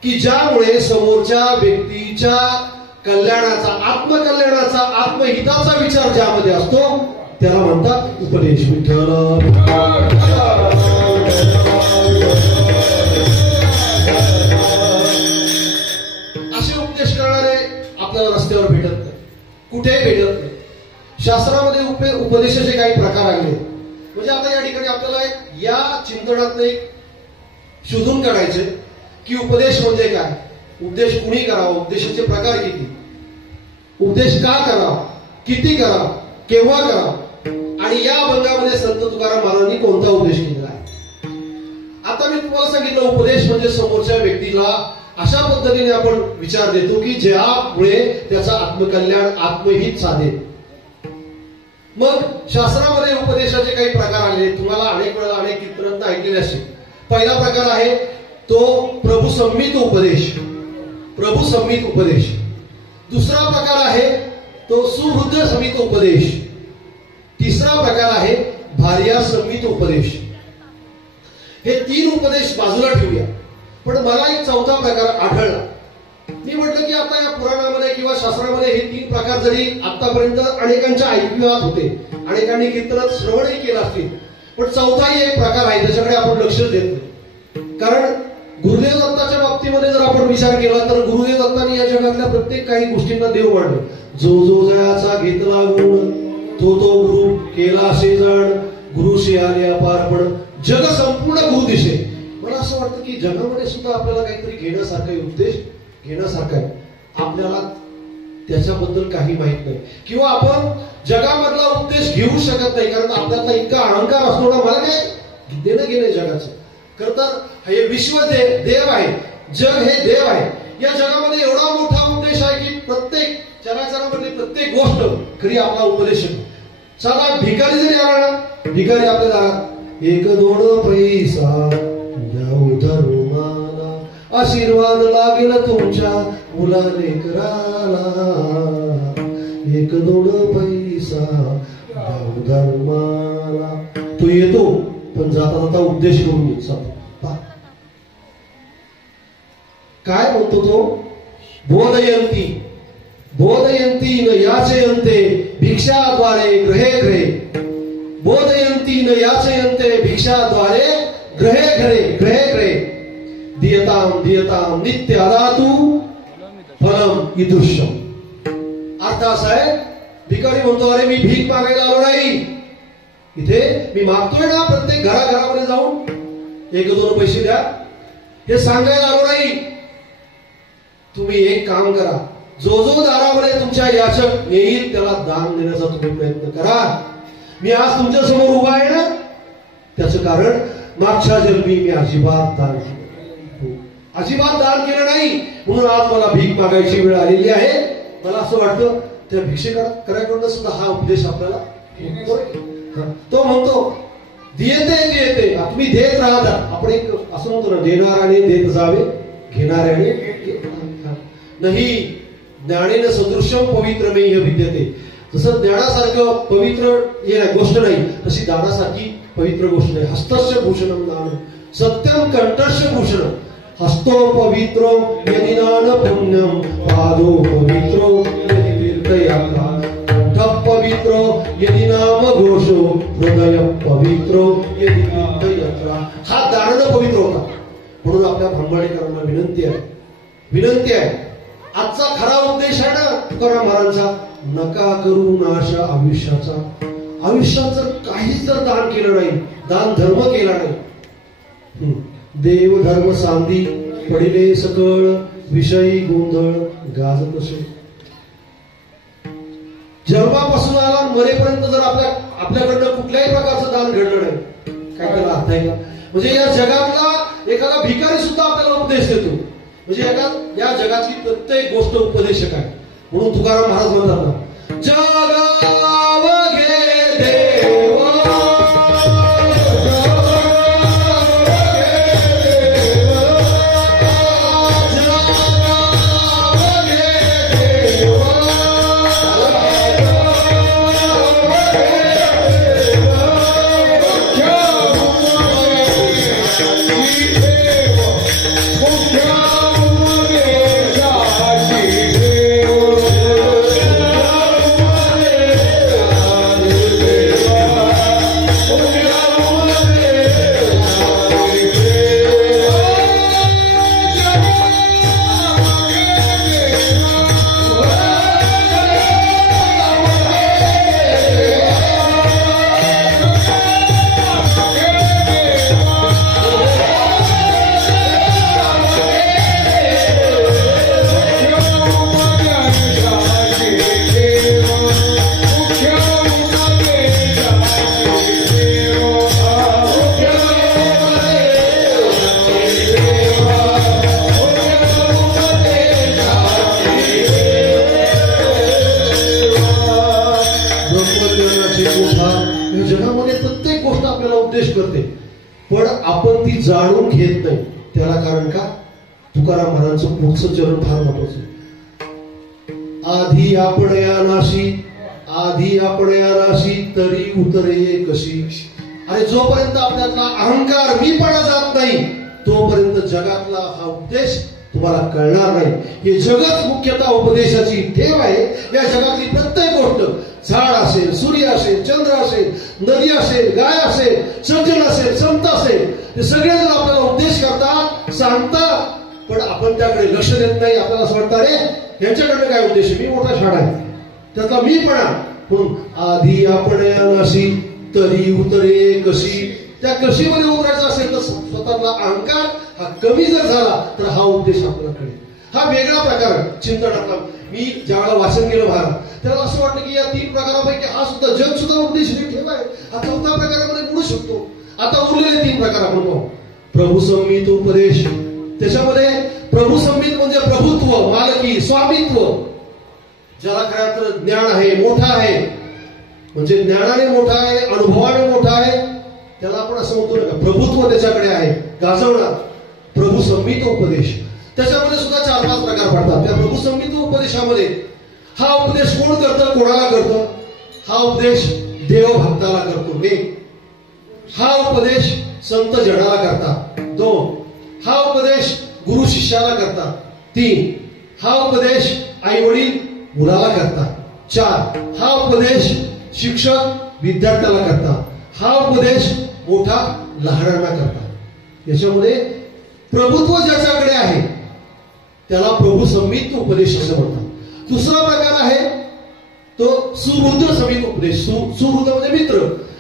की ज्यामुळे समोरच्या व्यक्तीच्या कल्याणाचा, आत्मकल्याणाचा, आत्महिताचा विचार ज्यामध्ये असतो त्याला म्हणतात उपदेश. विठ्ठल असे उपदेश करणारे आपल्याला रस्त्यावर भेटत नाही, कुठेही भेटत नाही. शास्त्रामध्ये उपदेशाचे काही प्रकार आले. म्हणजे आता या ठिकाणी आपल्याला या चिंतनात एक शोधून काढायचे की उपदेश म्हणजे काय, उपदेश कुणी करावा, उपदेशाचे प्रकार किती, उपदेश का करावा, किती करावा, केव्हा करावा, आणि या अभंगामध्ये संत तुकाराम महाराजांनी कोणता उपदेश केला आहे. आता मी तुम्हाला सांगितलं, उपदेश म्हणजे समोरच्या व्यक्तीला अशा पद्धतीने आपण विचार देतो की ज्यामुळे त्याचा आत्मकल्याण, आत्महित साधेल. मग शास्त्रामध्ये उपदेशाचे काही प्रकार आले, तुम्हाला अनेक वेळा अनेक कीर्तनांत ऐकलेले असेल. पहिला प्रकार आहे तो प्रभू संमित उपदेश, प्रभू संमित उपदेश. दुसरा प्रकार आहे तो सुहृद समित उपदेश. तिसरा प्रकार आहे भार्या संमित उपदेश. हे 3 उपदेश बाजूला ठेवूया. पण मला एक 4था प्रकार आढळला. मी म्हटलं की आता या पुराणामध्ये किंवा शास्त्रामध्ये हे 3 प्रकार जरी आतापर्यंत अनेकांच्या ऐकिवात होते, अनेकांनी कीर्तनात श्रवणही केला असतील, पण 4थाही एक प्रकार आहे ज्याच्याकडे आपण लक्ष देत नाही. कारण गुरुदेव दत्ताच्या बाबतीमध्ये जर आपण विचार केला तर गुरुदेव दत्तांनी या जगातल्या प्रत्येक काही गोष्टींना देव मानलं. जो जो जयाचा घेतला गुण तो तो गुरु केला असे जाण, गुरुशी आले अपारपण जग संपूर्ण गुरु दिशे. मला असं वाटतं की जगामध्ये सुद्धा आपल्याला काहीतरी घेण्यासारखा आहे, उपदेश घेण्यासारखा आहे. आपल्याला त्याच्याबद्दल काही माहित नाही किंवा आपण जगामधला उपदेश घेऊ शकत नाही, कारण आपल्याला इतका अहंकार असतो ना, मला काय देणं घेणं जगाचं. खरं तर हे विश्व देव आहे, जग हे देव आहे. या जगामध्ये एवढा मोठा उपदेश आहे की प्रत्येक चराचरामध्ये प्रत्येक गोष्ट खरी आपला उपदेश आहे. साधा भिकारी जरी आला ना, भिकारी आपल्या दारात 1-2 पैसा द्या धर्माला, आशीर्वाद लागेल तुमच्या मुलाने कराला. 1-2 पैसा द्या धर्माला. तो येतो पण जाता जाता उपदेश घेऊन येतो. काय म्हणतो तो? बोधयंती बोधयंती न याचयन्ते भिक्षाद्वारे गृहे गृहे. बोधयंती न याचयन्ते भिक्षाद्वारे गृहे गृहे गृहे गृहे. दीयताम दीयताम नित्य अदातु फलम ईदृश्यम. अर्थ असा आहे, भिकारी म्हणतो अरे मी भीक मागायला आलो नाही, इथे मी मागतोय ना प्रत्येक घराघरामध्ये जाऊन 1-2 पैसे द्या, हे सांगायला आलो नाही. तुम्ही एक काम करा, जो जो दारामध्ये तुमच्या याचक येईल त्याला दान देण्याचा तुम्ही प्रयत्न करा. मी आज तुमच्या समोर उभा आहे ना, त्याचं कारण मागच्या जन्मी मी अजिबात दान केलं, अजिबात दान केलं नाही, म्हणून आज मला भीक मागायची वेळ आलेली आहे. मला असं वाटतं त्या भिक्षेकराकडून सुद्धा हा उपदेश आपल्याला. तो म्हणतो देते देते, तुम्ही देत राहा. आपण एक असं म्हणतो ना, देणाऱ्याने देत जावे, घेणाऱ्याने नाही. ज्ञानेन सदृश्यम पवित्रमेय विद्यते. जसं ज्ञानासारखं पवित्र हे गोष्ट नाही, तशी दानासारखी पवित्र गोष्ट नाही. हस्तस्य भूषणम दान सत्यम कंठस्य भूषणम. हस्तो पवित्रो यदि दान पुण्यम, पादो पवित्रो यदि तीर्थयात्रा, कंठ पवित्रो यदि नाम घोषो, हृदय पवित्रो यदि तीर्थयात्रा. हा दान पवित्र होता. म्हणून आपल्या भांबाडेकरांना विनंती आहे, आजचा खरा उपदेश आहे ना तुकाराम महाराजांचा, नका करू नाश आयुष्याचा. आयुष्यात जर काहीच जर दान केलं नाही, दान धर्म केला नाही, देव धर्म सांदी पडिले सकळ, विषयी गोंधळ गाजत असे. जन्मापासून आला मरेपर्यंत जर आपल्याकडनं कुठल्याही प्रकारचं दान घडलं नाही, काय त्याला अर्थ आहे का? म्हणजे या जगातला एखादा भिकारी सुद्धा आपल्याला उपदेश देतो. म्हणजे या जगातली प्रत्येक गोष्ट उपदेशक आहे. म्हणून तुकाराम महाराज म्हणतात ना, जगावगे देव जगामध्ये प्रत्येक गोष्ट आपल्याला उपदेश करते, पण आपण ती जाणून घेत नाही. त्याला कारण का? तुकाराम महाराजांचं पुढचं चरण फार महत्वाचं. आधी आपण या नाशी, आधी आपण या नाशी तरी उतरे कशी. आणि जोपर्यंत आपल्याला अहंकार मीपणा जात नाही, तोपर्यंत जगातला हा उपदेश तुम्हाला कळणार नाही. हे जगत मुख्यतः उपदेशाची ठेव आहे. या जगातली प्रत्येक गोष्ट, झाड असेल, सूर्य असेल, चंद्र असेल, नदी असेल, गाय असेल, सज्जन असेल, संत असेल, हे सगळे जण आपल्याला उपदेश करतात, सांगतात, पण आपण त्याकडे लक्ष देत नाही. आपल्याला असं वाटतं अरे यांच्याकडे काय उद्देश, मी मोठा झाड आहे, त्यातला मीपणा. म्हणून आधी आपण अशी तरी उतरे कशी. त्या कशीमध्ये उतरायचं असेल तर स्वतःला अहंकार हा कमी जर झाला तर हा उपदेश आपल्याला कळेल. हा वेगळा प्रकार चिंतनातला. मी ज्यावेळेला वाचन केलं भारत त्याला असं वाटलं की या 3 प्रकारापैकी हा सुद्धा जग सुद्धा उपदेश ठेवाय हा 4थ्या प्रकारामध्ये म्हणू शकतो. आता उरलेले 3 प्रकार आपण पाहू. प्रभू संमित उपदेश. त्याच्यामध्ये प्रभू संमित म्हणजे प्रभुत्व, मालकी, स्वामित्व. ज्याला खऱ्या अर्थानं ज्ञान आहे, मोठा आहे, म्हणजे ज्ञानाने मोठा आहे, अनुभवाने मोठा आहे, त्याला आपण असं म्हणतो ना प्रभुत्व त्याच्याकडे आहे, गाजवणार. प्रभू संमित उपदेश. त्याच्यामध्ये सुद्धा 4-5 प्रकार पडतात. त्या प्रभू संमित उपदेशामध्ये हा उपदेश कोण करतं, कोणाला करतं? हा उपदेश देव भक्ताला करतो. 1. हा उपदेश संत जनाला करतात. 2. हा उपदेश गुरु शिष्याला करतात. 3. हा उपदेश आई वडील मुलाला करतात. 4. हा उपदेश शिक्षक विद्यार्थ्याला करतात. हा उपदेश मोठा लहानांना करतात. याच्यामध्ये प्रभुत्व ज्याच्याकडे आहे त्याला प्रभू संमित उपदेश असं म्हणतात. दुसरा प्रकार आहे तो सुहृद संमित उपदेश. सुहृद म्हणजे मित्र.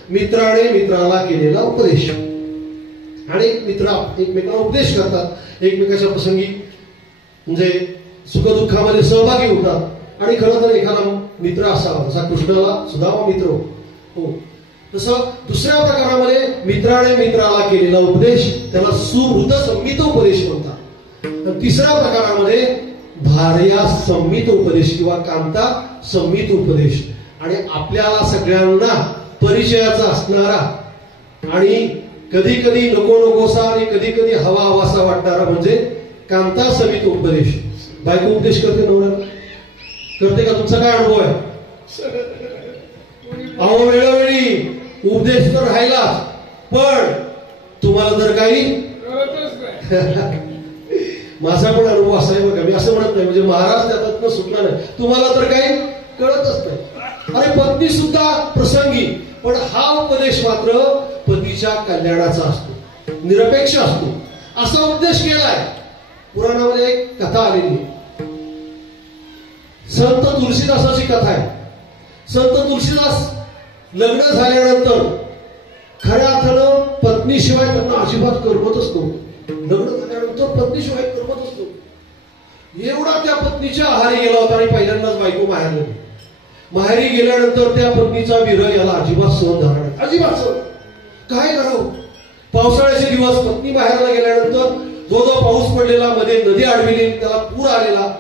मित्राने मित्राला केलेला उपदेश. आणि मित्र एकमेकांना उपदेश करतात, एकमेकाच्या प्रसंगी म्हणजे सुखदुःखामध्ये सहभागी होतात. आणि खरं तर एखादा मित्र असावा, जसा कृष्णाला सुदामा मित्र हो, तसं दुसऱ्या प्रकारामध्ये मित्राने मित्राला केलेला उपदेश त्याला सुहृद संमित उपदेश म्हणतात. तिसऱ्या प्रकारामध्ये भार्या संमित उपदेश किंवा कांता संमित उपदेश. आणि आपल्याला सगळ्यांना परिचयाचा असणारा आणि कधी कधी नको नकोसा आणि कधी कधी हवा हवासा वाटणारा म्हणजे कांता संमित उपदेश. बायको उपदेश करते नवऱ्याला, करते का? तुमचा काय अनुभव आहे? अहो वेळोवेळी उपदेश तर राहिला, पण तुम्हाला जर काही माझा पण अनुभव असा आहे बघा. मी असं म्हणत नाही म्हणजे महाराज त्यातनं सुटला नाही, तुम्हाला तर काही कळतच नाही. अरे पत्नी सुद्धा प्रसंगी, पण हा उपदेश मात्र पतीच्या कल्याणाचा असतो, निरपेक्ष असतो. असा उपदेश केलाय. पुराणामध्ये एक कथा आलेली, संत तुलसीदासाची कथा आहे. संत तुलसीदास लग्न झाल्यानंतर खऱ्या अर्थानं पत्नीशिवाय त्यांना अजिबात करमतच नव्हतं. लग्न झाल्यानंतर पत्नीशिवाय करमतच नव्हतं. एवढा त्या पत्नीच्या आहारी गेला होता. आणि पहिल्यांदाच बायको माहेरी गेल्यानंतर त्या पत्नीचा विरह याला अजिबात सहन झाला नाही. अजिबात सहन. काय करावं? पावसाळ्याचे दिवस, पत्नी माहेरला गेल्यानंतर जो पाऊस पडलेला, मध्ये नदी आडविली, त्याला पूर आलेला.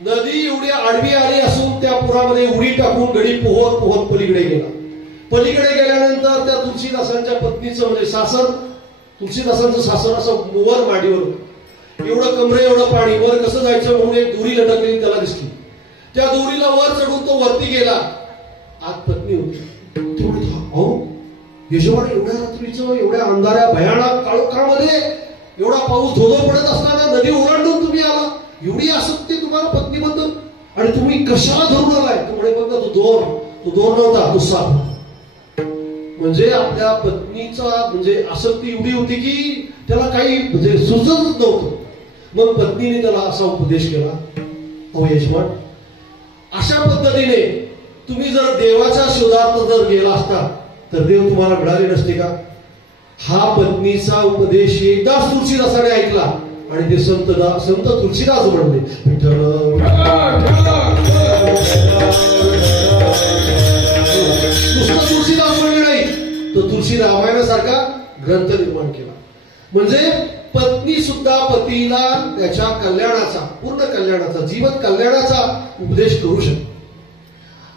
नदी एवढी आडवी आली असून त्या पुरामध्ये उडी टाकून गडी पोहत पोहत पलीकडे गेला. पलीकडे गेल्यानंतर त्या तुलसीदासांच्या पत्नीचं म्हणजे सासर, तुलसीदासांचं सासर असं वर माडीवर, एवढं कमरे एवढं पाणी, वर कसं जायचं म्हणून एक दोरी लटकलेली त्याला दिसली. त्या दोरीला वर चढून तो वरती गेला. आत पत्नी होती. तेवढी अहो यशोवाड एवढ्या रात्रीचं, एवढ्या अंधाऱ्या भयानक काळोखामध्ये एवढा पाऊस धोधो पडत असताना नदी ओलांडून तुम्ही आला, एवढी आसक्ती तुम्हाला पत्नीबद्दल, आणि तुम्ही कशाला धरून आलाय? तुम्ही बघा तो दोर नव्हता, तो साप. म्हणजे आपल्या पत्नीचा म्हणजे आसक्ती एवढी होती की त्याला काही म्हणजे सुचतच नव्हतं. मग पत्नीने त्याला असा उपदेश केला, अहो यजमान, अशा पद्धतीने तुम्ही जर देवाच्या शोधात जर गेला असता तर देव तुम्हाला मिळाले नसते का? हा पत्नीचा उपदेश एकदाच तुलसीदासाने ऐकला आणि ते संत तुलसीदास म्हणले, विठ्ठल. नुसतं तुलसीदास म्हणले नाही, तो तुलसी रामायणासारखा ग्रंथ निर्माण केला. म्हणजे पत्नी सुद्धा पतीला त्याच्या कल्याणाचा, पूर्ण कल्याणाचा, जीवन कल्याणाचा उपदेश करू शकते.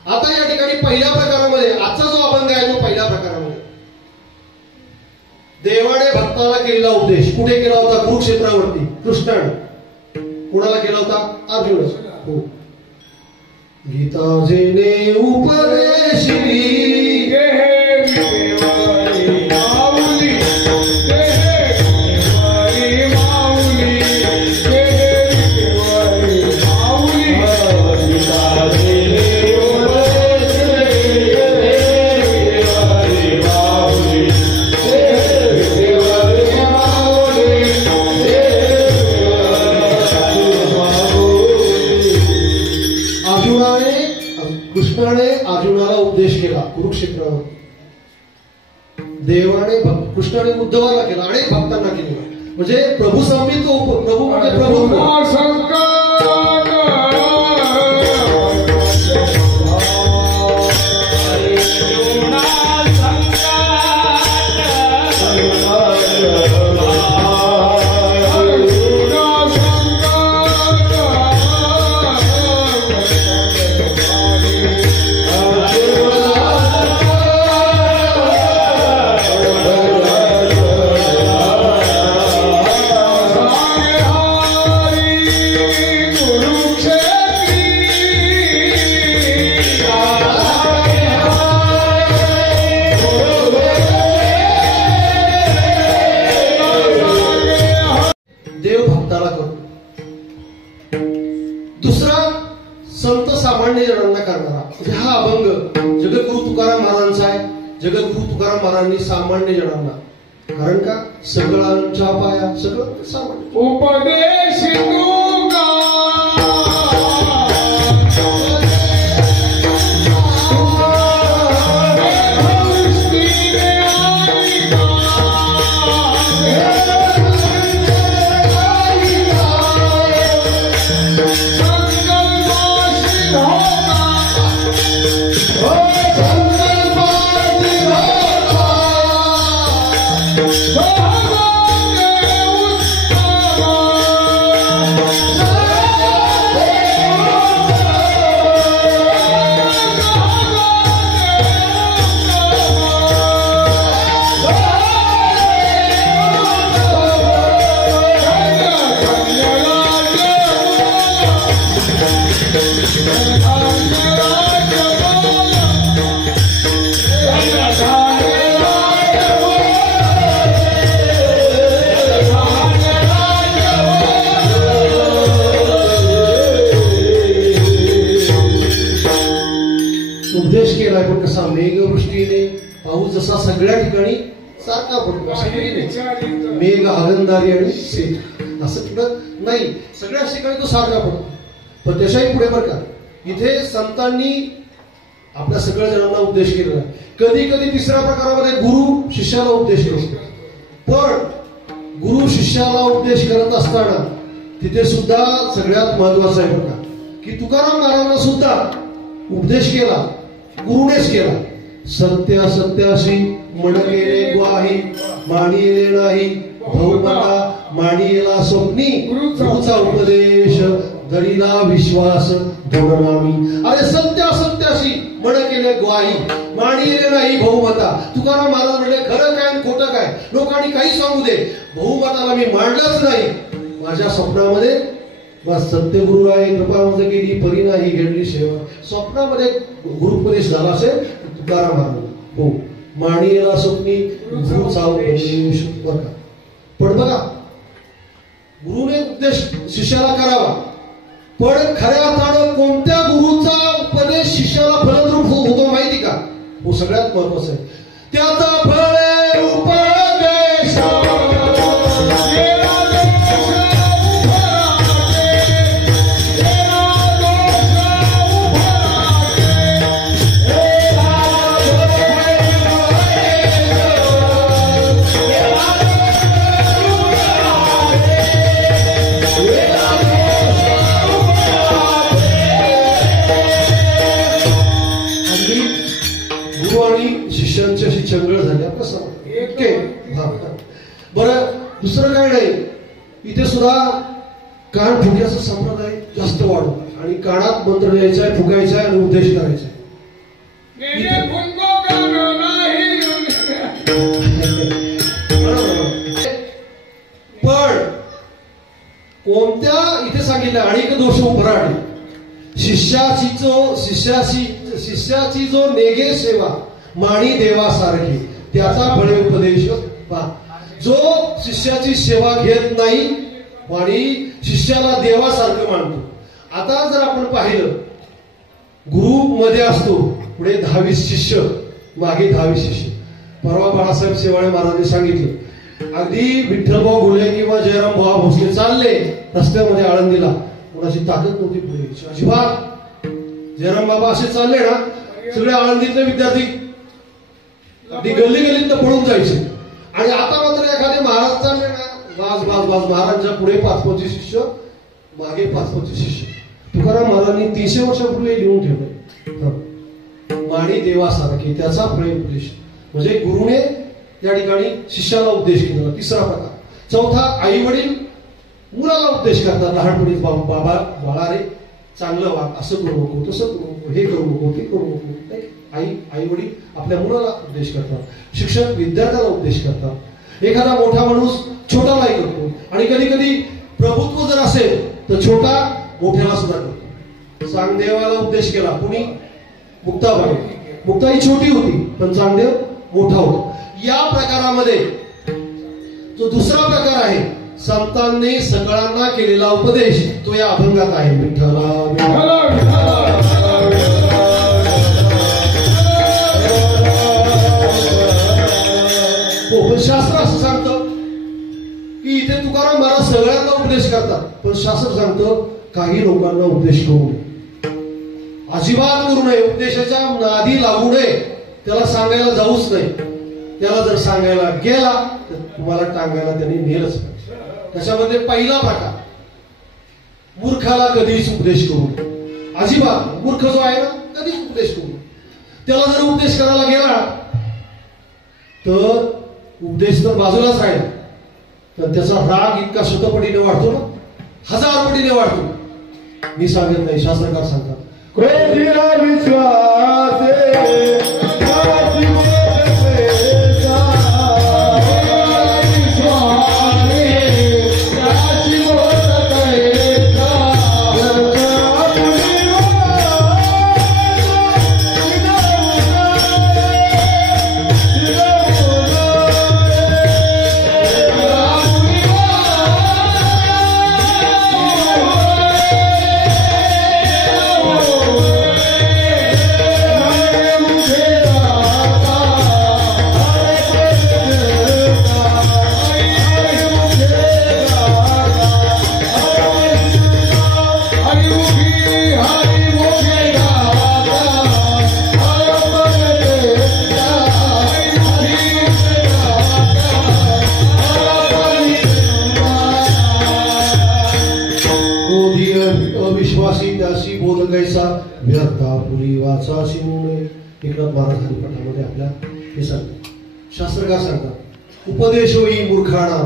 आता या ठिकाणी पहिल्या प्रकारामध्ये, आजचा जो अभंग आहे तो पहिल्या प्रकारामध्ये देवाने भक्ताला केलेला उपदेश कुठे केला होता? कुरुक्षेत्रावरती. कृष्णाने कुणाला केला होता? अर्जुनाला. हो. गीता जेने उपदेशली कृष्णाने अर्जुनाला उपदेश केला कुरुक्षेत्रावर. देवाने कृष्णाने उद्धवाला केला, अनेक भक्तांना केलेला. म्हणजे प्रभू संबित प्रभू म्हणजे प्रभू. सामान्य जणांना करणारा म्हणजे हा अभंग जगद्गुरु तुकाराम महाराजांचा आहे. जगद्गुरु तुकाराम महाराजांनी सामान्य जणांना, कारण का सगळ्यांच्या पाया सगळं सामान्य उपदेश उपदेश केलाय. पण कसा मेघवृष्टीने पाऊस जसा सगळ्या ठिकाणी सारखा पडतो, मेघ आगंदारी आणि शेत असं कुठं नाही, सगळ्याच ठिकाणी तो सारखा पडतो. पण त्याच्याही पुढे बरं का इथे संतांनी आपल्या सगळ्या जणांना उपदेश केलेला. कधी कधी तिसऱ्या प्रकारामध्ये गुरु शिष्याला उपदेश करतो. पण गुरु शिष्याला उपदेश करत असताना तिथे सुद्धा सगळ्यात महत्वाचं आहे बरं का की तुकाराम महाराजांना सुद्धा उपदेश केला, गुरुनेच केला. सत्य सत्याशी मन गेले ग्वाही, मानिले नाही बहुमता, मानिला स्वप्नी गुरुचा उपदेश, धरीला विश्वास धोरणामी. अरे सत्य असत्याशी मन केले ग्वाही, मानिले नाही बहुमता. तुकाराम महाराज म्हणले खरं काय आणि खोटं काय लोकांनी काही सांगू दे, बहुमताला मी मांडलंच नाही. माझ्या स्वप्नामध्ये सत्य गुरु आहे, कृपा म्हणजे केली परी नाही घडली सेवा. स्वप्नामध्ये गुरुपदेश झाला असेल तुकाराम महाराज हो, मानिला स्वप्नी गुरुचा उपदेश. बघा पण बघा गुरुने उपदेश शिष्याला करावा, पण खऱ्या अर्थानं कोणत्या गुरुचा उपदेश शिष्याला फलद्रूप होतो माहिती का? हो सगळ्यात महत्वाचं आहे त्याचा फळे उपदेश. शिष्यांची अशी चंगळ झाली आपल्या समोर. बरं दुसरं काय नाही, इथे सुद्धा कान फुक्याचा संप्रदाय जास्त वाढतो आणि कानात मंत्र द्यायचा आहे, फुकायचा आहे आणि उपदेश करायचा आहे. पण कोणत्या इथे सांगितलं अनेक दोष उपराणे, शिष्याची जो नेगे सेवा माणी देवासारखी त्याचा फळे उपदेश. जो शिष्याची सेवा घेत नाही आणि शिष्याला देवासारखं मानतो. आता जर आपण पाहिलं गुरु मध्ये असतो, पुढे 10-20 शिष्य, मागे 10-20 शिष्य. परवा बाळासाहेब शेवाळे महाराजांनी सांगितलं अगदी विठ्ठलभाऊ घुले किंवा जयराम भाऊ भोसले चालले रस्त्यामध्ये आळंदीला, कोणाची ताकद नव्हती पुढे अजिबात. जयराम बाबा असे चालले ना, सगळे आळंदीतले विद्यार्थी अगदी गल्ली गल्लीत पळून जायचे. आणि आता मात्र एखादे महाराज चालले ना, वाज वाज वाज, महाराजांच्या पुढे 5-25 शिष्य, मागे 5-25 शिष्य. तुकाराम महाराजांनी 300 वर्षापूर्वी लिहून ठेवलंय, माणी देवासारखे त्याचा प्रेम उपदेश. म्हणजे गुरुने या ठिकाणी शिष्याला उपदेश केला. तिसरा प्रकार. चौथा, आई वडील मुलाला उपदेश करतात लहानपणी. बाबा बाळा रे, चांगलं वाग, असं करू नको, तसं करू नको, हे करू नको, ते करू नको. आई वडील आपल्या मुलाला उपदेश करतात. शिक्षक विद्यार्थ्याला उपदेश करतात. एखादा मोठा माणूस छोटालाही करतो. आणि कधी कधी प्रभुत्व जर असेल तर छोटा मोठ्याला सुद्धा करतो. चांगदेवाला उपदेश केला कुणी? मुक्ताबाई. मुक्ता ही छोटी होती पण चांगदेव मोठा होता. या प्रकारामध्ये जो दुसरा प्रकार आहे, संतांनी सगळ्यांना केलेला उपदेश, तो या अभंगात आहे. शास्त्र असं सांगतं की इथे तुकाराम महाराज सगळ्यांना उपदेश करतात, पण शास्त्र सांगतं काही लोकांना उपदेश करू नये, अजिबात करू नये. उपदेशाच्या नादी लागू नये, त्याला सांगायला जाऊच नाही. त्याला जर सांगायला गेला तर तुम्हाला टांगायला त्यांनी नेलच पाहिजे. त्याच्यामध्ये पहिला प्रकार, मूर्खाला कधीच उपदेश करू नये. अजिबात मूर्ख जो आहे ना, कधीच उपदेश करू नये. त्याला जर उपदेश करायला गेला तर उपदेश तर बाजूलाच राहील, तर त्याचा राग इतका शतपटीने वाढतो ना, 1000 पटीने वाढतो. मी सांगत नाही, शास्त्रकार सांगतात. अविश्वासी त्याशी बोल कैसा, व्यर्था पुरी वाचा शिवणे. एकनाथ महाराज हरिपाठामध्ये आपल्या हे सांगतात. शास्त्रकार सांगतात, उपदेश होई मूर्खाणा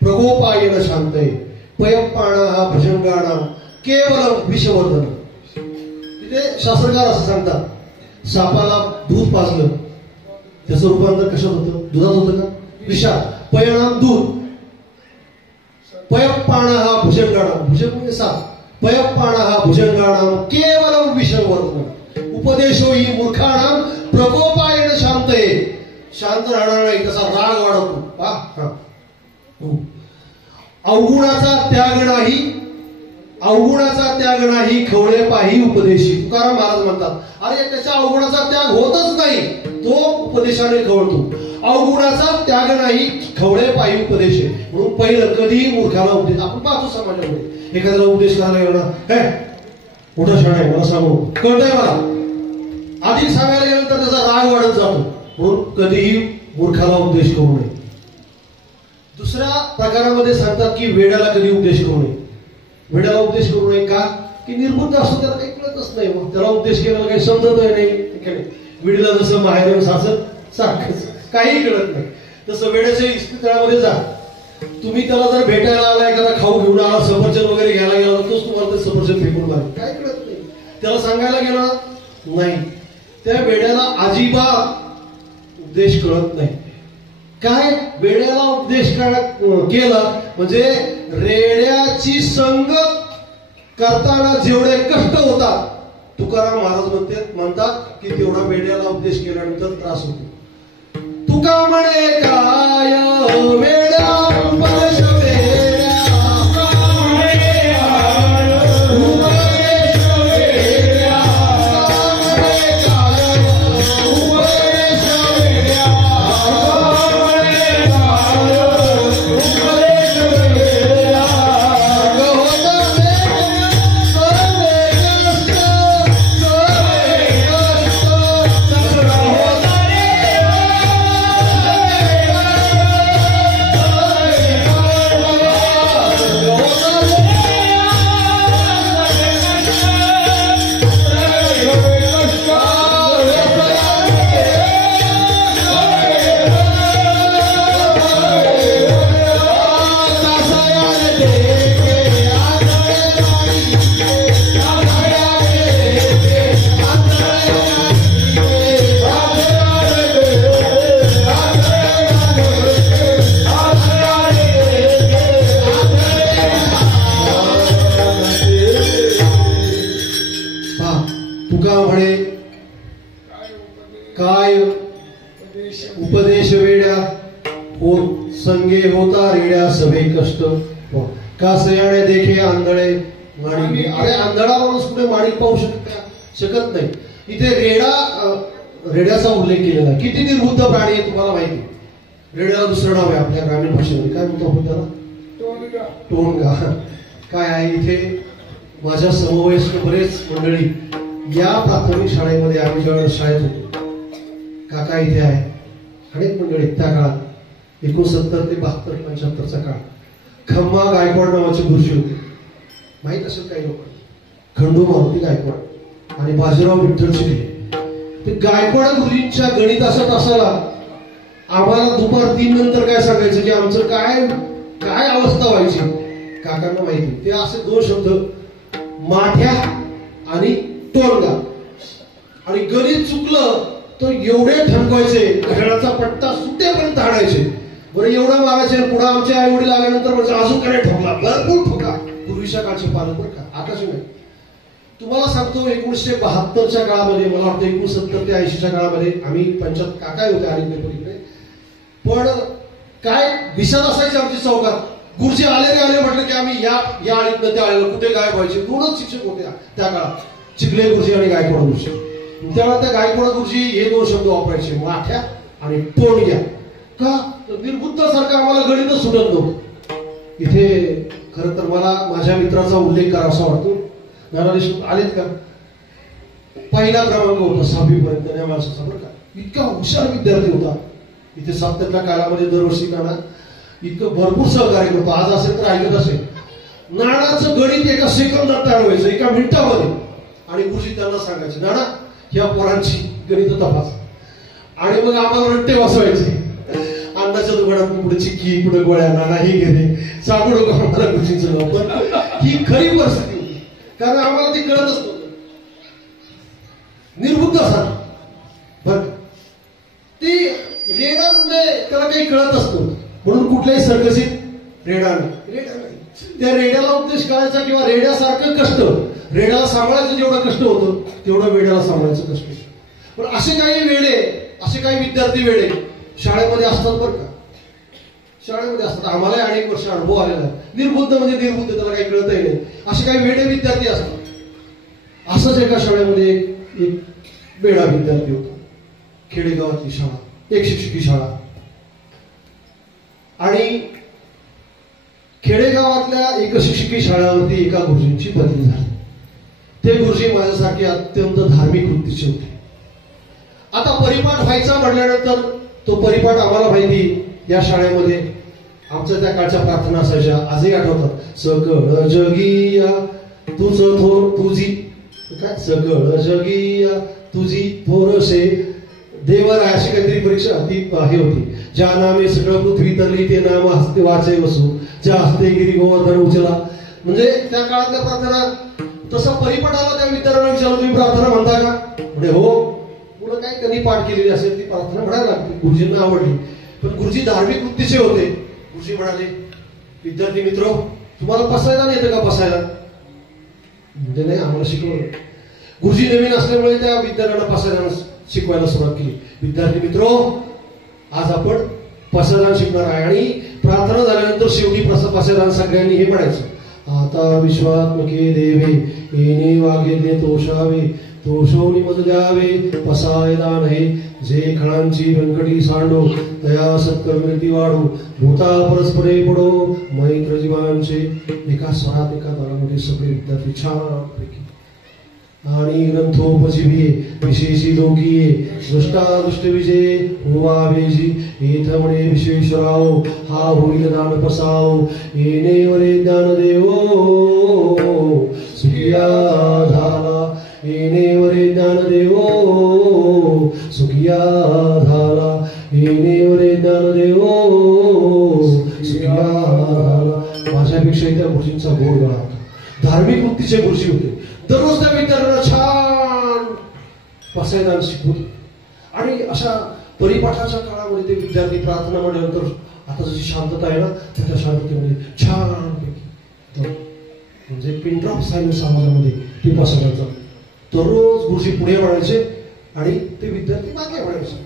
प्रगोपायन शांतय, पयप्पाणा हा भजंगाणा केवळ विषवर्धन. तिथे शास्त्रकार असं सांगतात, सापाला दूध पाजलं, त्याचं रूपांतर कशात होतं? दुधात होतं का? विषात. पयणाम दूध, पयप्पाणा हा भुजंगाणा, भुजंग म्हणजे साप, पयप्पाणा हा भुजंगाणा केवळ विषवर्धन. उपदेश होई मूर्खाणा प्रकोपायन शांतये, शांत राहणार नाही, त्याचा राग वाढवतो. अवगुणाचा त्याग नाही, अवगुणाचा त्याग नाही, खवळे पाही उपदेशी. तुकाराम महाराज म्हणतात, अरे त्याच्या अवगुणाचा त्याग होतच नाही, तो उपदेशाने खवळतो. अवगुणाचा त्याग नाही, खवळे पायी उपदेश. म्हणून पहिलं कधीही मूर्खाला उपदेश. आपण पाहतो समाजामध्ये एखाद्याला उपदेश करायला गेला, हे मोठा शाळा आहे, मला सांगू, कळतंय मला, अधिक सांगायला गेलं तर त्याचा राग वाढत जातो. म्हणून कधीही मूर्खाला उपदेश करू नये. दुसऱ्या प्रकारामध्ये सांगतात की वेड्याला कधी उपदेश करू नये. वेड्याला उपदेश करू नये का? की निर्बुद्ध असतो, त्याला काही कळतच नाही. त्याला उपदेश केला काही समजत नाही. विडीला जसं माहेर सासत सारखंच, काही कळत नाही. तसं वेड्याच्या इस्पितळामध्ये जा, तुम्ही त्याला जर भेटायला आला, एखादा खाऊ घेऊन आला, सफरचंद वगैरे घ्यायला गेला, तोच तुम्हाला ते सफरचंद फेकून मारेल. काय कळत नाही, त्याला सांगायला गेला नाही. त्या वेड्याला अजिबात उपदेश कळत नाही. काय वेड्याला उपदेश केला म्हणजे रेड्याची संगत करताना जेवढे कष्ट होतात, तुकाराम महाराज म्हणतात की तेवढा वेड्याला उपदेश केल्यानंतर त्रास होतो. तुका म्हणे काय वेड्या उपदेश सभे कष्ट का सयाणे देखे आंधळे माणिक. अरे आंधळा माणूस कुठे माणिक पाहू शकत नाही. इथे रेड्याचा उल्लेख केलेला आहे. किती निर्बुद्ध प्राणी आहे तुम्हाला माहिती. रेड्याला दुसरं नाव आहे आपल्या ग्रामीण भाषेमध्ये. काय म्हणतो आपण त्याला? टोणगा. काय आहे इथे माझ्या समवयस्क बरेच मंडळी या प्राथमिक शाळेमध्ये आम्ही ज्यावेळेस शाळेत होतो. काका इथे आहे. अनेक मंडळी त्या काळात 69 ते 72 75चा काळ. खम्मा गायकवाड नावाचे गुरुजी होते. माहित असेल काही लोक. खंडू मारुती गायकवाड आणि बाजीराव विठ्ठल शिकले. ते गायकवाड गुरुजींच्या गणिताचा तासाला आम्हाला दुपार 3 नंतर काय सांगायचं की आमचं काय काय अवस्था व्हायची काकांना माहिती. ते असे 2 शब्द माठ्या आणि टोणगा. आणि गणित चुकलं तर एवढे ठणकवायचे घड्याळाचा पट्टा सुटेपर्यंत हाणायचे. बरं एवढं मागायचे. पुढे आमचे आई वडील आल्यानंतर म्हणजे अजून काय ठोकला भरपूर ठोका. पूर्वीच्या काळचे पालक बरं का. आताच नाही. तुम्हाला सांगतो 1972च्या काळामध्ये मला वाटतं 69 ते 80च्या काळामध्ये आम्ही पंचायत काका होते आले. पण काय दिसत असायची आमची चौकात. गुरुजी आले म्हटलं की आम्ही या आळीतनं त्या आळीला कुठे गायब व्हायचे. 2च शिक्षक होते त्या काळात. चिखले गुरुजी आणि गायकवाड गुरुजी. त्यावेळेला त्या गायकवाड गुरुजी हे 2 शब्द वापरायचे माठ्या आणि टोणग्या. का निर्बुद्धासारखं आम्हाला गणितच सुटत नव्हतं. इथे खरं तर मला माझ्या मित्राचा उल्लेख करावा वाटतो. नाना देशमुख आलेत का. पहिला क्रमांक होता 6वी पर्यंत या माणसाचा बरं का. इतका हुशार विद्यार्थी होता. इथे 70च्या काळामध्ये दरवर्षी नाना इतकं भरपूर सहकार्य करतो. आज असेल तर ऐकत असेल. नानाचं गणित एका सेकंदात तयार व्हायचं, एका मिनिटामध्ये. आणि गुरुजी त्यांना सांगायचे नाना ह्या पोरांची गणित तपास. आणि मग आम्हाला रट्टे बसवायचे. अन्नाच्या दुकानात पुढे चिक्की पुढे गोळ्या. नाना हे घेणे सांगू नको आम्हाला गुरुजींचं नाव. पण ही खरी परिस्थिती होती. कारण आम्हाला ते कळतच नव्हतं. निर्बुद्ध असतात बर. ती रेडा म्हणजे त्याला काही कळत असतो म्हणून कुठल्याही सर्कसीत रेडा नाही. त्या रेड्याला उद्देश करायचा किंवा रेड्यासारखं कष्ट. रेड्याला सांभाळायचं जेवढं कष्ट होतं तेवढं वेड्याला सांभाळायचं कष्ट. पण असे काही वेडे, असे काही विद्यार्थी वेडे शाळेमध्ये असतात बरं का. शाळेमध्ये असतात. आम्हाला अनेक वर्ष अनुभव आलेला आहे. निर्बुद्ध म्हणजे निर्बुद्ध, त्याला काही कळतही नाही. असे काही वेडे विद्यार्थी असतात. असंच एका शाळेमध्ये एक वेडा विद्यार्थी होता. खेडेगावातली शाळा, एक शिक्षकी शाळा. आणि खेडेगावातल्या एक शिक्षकी शाळेवरती एका गुरुजींची बदली झाली. ते गुरुजी माझ्यासारखे अत्यंत धार्मिक वृत्तीचे होते. आता परिपाठ व्हायचा म्हटल्यानंतर तो परिपाठ आम्हाला माहिती. या शाळेमध्ये आमच्या त्या काळच्या प्रार्थना असायच्या, आजही आठवतात. सकळ जगिया तुझ थोर तुझी काय सकळ जगिया तुझी थोरसे देवर अशी काहीतरी परीक्षा ती हे होती. ज्या नामे सगळं पृथ्वी तरली ते नाम हस्ते वाचे वसू ज्या हस्ते गिरी गोवर्धन उचला. म्हणजे त्या काळातल्या प्रार्थना. तसा परिपाठाला त्या विद्यार्थ्यांना विचारलं तुम्ही प्रार्थना म्हणता का. म्हणजे हो. पुढे काय कधी पाठ केलेली असेल ती प्रार्थना म्हणायला लागते. गुरुजींना आवडली. पण गुरुजी धार्मिक वृत्तीचे होते. गुरुजी म्हणाले विद्यार्थी मित्र तुम्हाला बसायला नाही येतं का बसायला. म्हणजे नाही आम्हाला शिकवलं. गुरुजी नवीन असल्यामुळे त्या विद्यार्थ्यांना बसायला शिकवायला सुरुवात केली. विद्यार्थी मित्र आज आपण पसायदान शिकणार आहे. आणि प्रार्थना झाल्यानंतर शेवटी पसायदान सगळ्यांनी हे म्हणायचं. आता विश्वात्मके देवे येणे वागेने तोषावे तोषवणी मज द्यावे पसायदान हे जे खणांची व्यंकटी सांडो तया सत्कर्मती वाढो भूता परस्परे पडो मैत्र जीवांचे. एका स्वरात एका तालामध्ये सगळे विद्यार्थी छानपैकी. आणि ग्रंथोपजीवी विशेषी लोकीये दृष्टादृष्ट विजय होवावेजी येथमणे विश्वेश्वराव हा होईल दान पसाव येणे वरे ज्ञान देवो सुखिया झाला येणे वरे ज्ञान देवो सुखिया झाला येणे वरे ज्ञान देवो सुखिया झाला. माझ्यापेक्षा त्या गुरुजींचा गोड गळा होता. धार्मिक वृत्तीचे गुरुजी होते. दररोज त्या विद्यार्थ्यांना छान पसायदान शिकवत. आणि अशा परिपाठाच्या काळामध्ये ते विद्यार्थी प्रार्थना म्हटल्यानंतर आता जशी शांतता आहे ना त्या शांततेमध्ये छान म्हणजे पिन ड्रॉप सायलेन्स आवाजामध्ये ते पसायदान चालू. दररोज गुरुजी पुढे म्हणायचे आणि ते विद्यार्थी मागे म्हणायचे.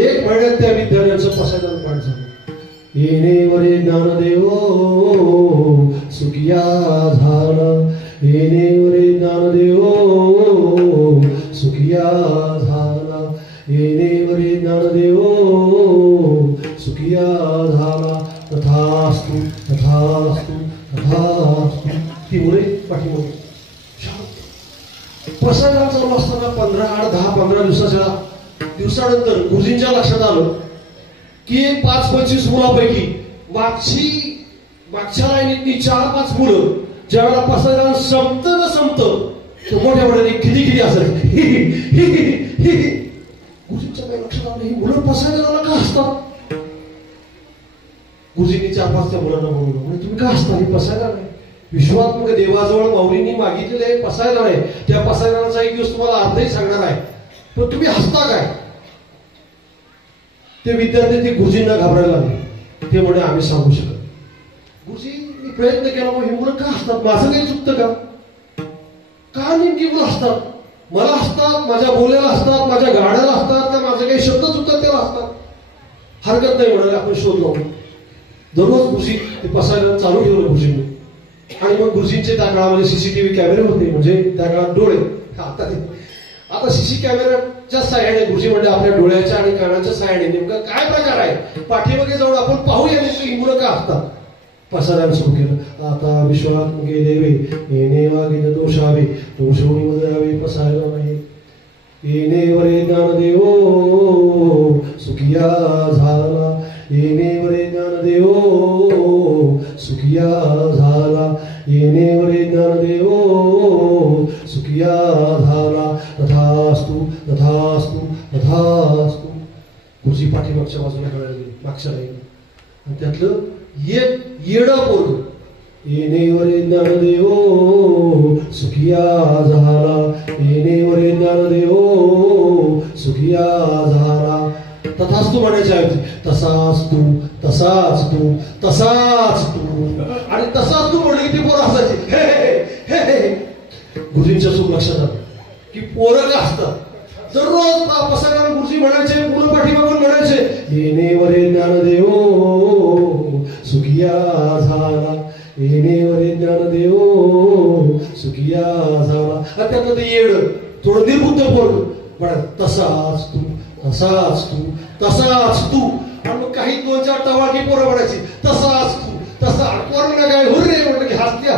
1 महिन्यात त्या विद्यार्थ्यांचं पसायदान पाठ झालं. येणेवरे ज्ञानदेव सुखिया झाला, येणेवरे ज्ञानदेव सुखिया झाला, येणेवरे ज्ञानदेव सुखिया झाला. तथास्तु तथास्तु तथास्तु. ती मुले पाठीमागे प्रसाद चालू असताना 10-15 दिवसानंतर गुरुजींच्या लक्षात आलं की 5-25 मुलांपैकी मागच्या लाईनीतली 4-5 मुलं ज्यावेळेला प्रसाद संपतं तर मोठ्या मोठ्याने किती असायचे. गुरुजींच्या काही लक्षात आलं ही मुलं प्रसादाला का असतात. गुरुजींनी 4-5 त्या मुलांना बोलवलं, म्हणजे तुम्ही का असता. ही पसायला नाही, विश्वात्मक देवाजवळ माऊलींनी मागितलेले पसायला नाही. त्या पसायलाचा एक दिवस तुम्हाला अर्थही सांगणार आहे, पण तुम्ही हसता काय. ते विद्यार्थी ते गुरुजींना घाबरायला लागले. ते म्हणे आम्ही सांगू शकत. गुरुजी मी प्रयत्न केला, मग ही मुलं का हसतात, माझं काही चुकतं का नेमकी मुलं हसतात. मला हसतात, माझ्या बोलायला हसतात, माझ्या गाड्याला हसतात, का माझे काही शब्द चुकतात त्याला हसतात. हरकत नाही म्हणाले, आपण शोध लावू. दररोज गुरुजी ते पसायला चालू ठेवलं गुरुजींनी. आणि मग गुरुजींचे त्या काळामध्ये सीसीटीव्ही कॅमेरे होते, म्हणजे त्या काळात डोळे. आता सीसी कॅमेऱ्याच्या साह्याने गुरुजी म्हणजे आपल्या डोळ्याच्या आणि कानाच्या साह्याने नेमकं काय प्रकार आहे पाठीमागे जाऊन आपण पाहूया ही मुलं का असतात. पसायला सुरू केलं. आता विश्वात्मके देवे येणे वागिन दोषावे दोषोनी वदावे पसायला नाही. येणेवरे ज्ञानदेव सुखिया झाला, येणेवरे ज्ञानदेव सुखिया झाला, येणेवरे ज्ञानदेव सुखिया झाला. तथास्तु तथास्तु तथास्तु. गुरुजी पाठीमागच्या बाजूला कळायला गेले, मागच्या राहिली. आणि त्यातलं एक येडं पोरग येणेवरे ज्ञानदेव सुखिया झाला, येणेवरे ज्ञानदेव सुखिया झाला. तथास्तु म्हणायच्या ऐवजी तसाच तू तसाच तू तसाच तू आणि तसाच तू म्हणलं की ती पोरं असायची. गुरुजींच्या सुख लक्षात आलं की पोरं का असतात. दररोज पसायला गुरुजी म्हणायचे, मुलं पाठीमागून म्हणायचे येणेवरे ज्ञानदेव सुखिया झाला, येणेवरे ज्ञानदेव सुखिया झाला. आणि त्यातलं ते येड थोडं निर्बुद्ध पोरग म्हणाय तसाच तू तसाच तू तसाच तू. आणि मग काही 2-4 टवाळकी पोरं म्हणायची तसाच तू तसा. पोरांना काय हुर्रे म्हटलं की हसत्या.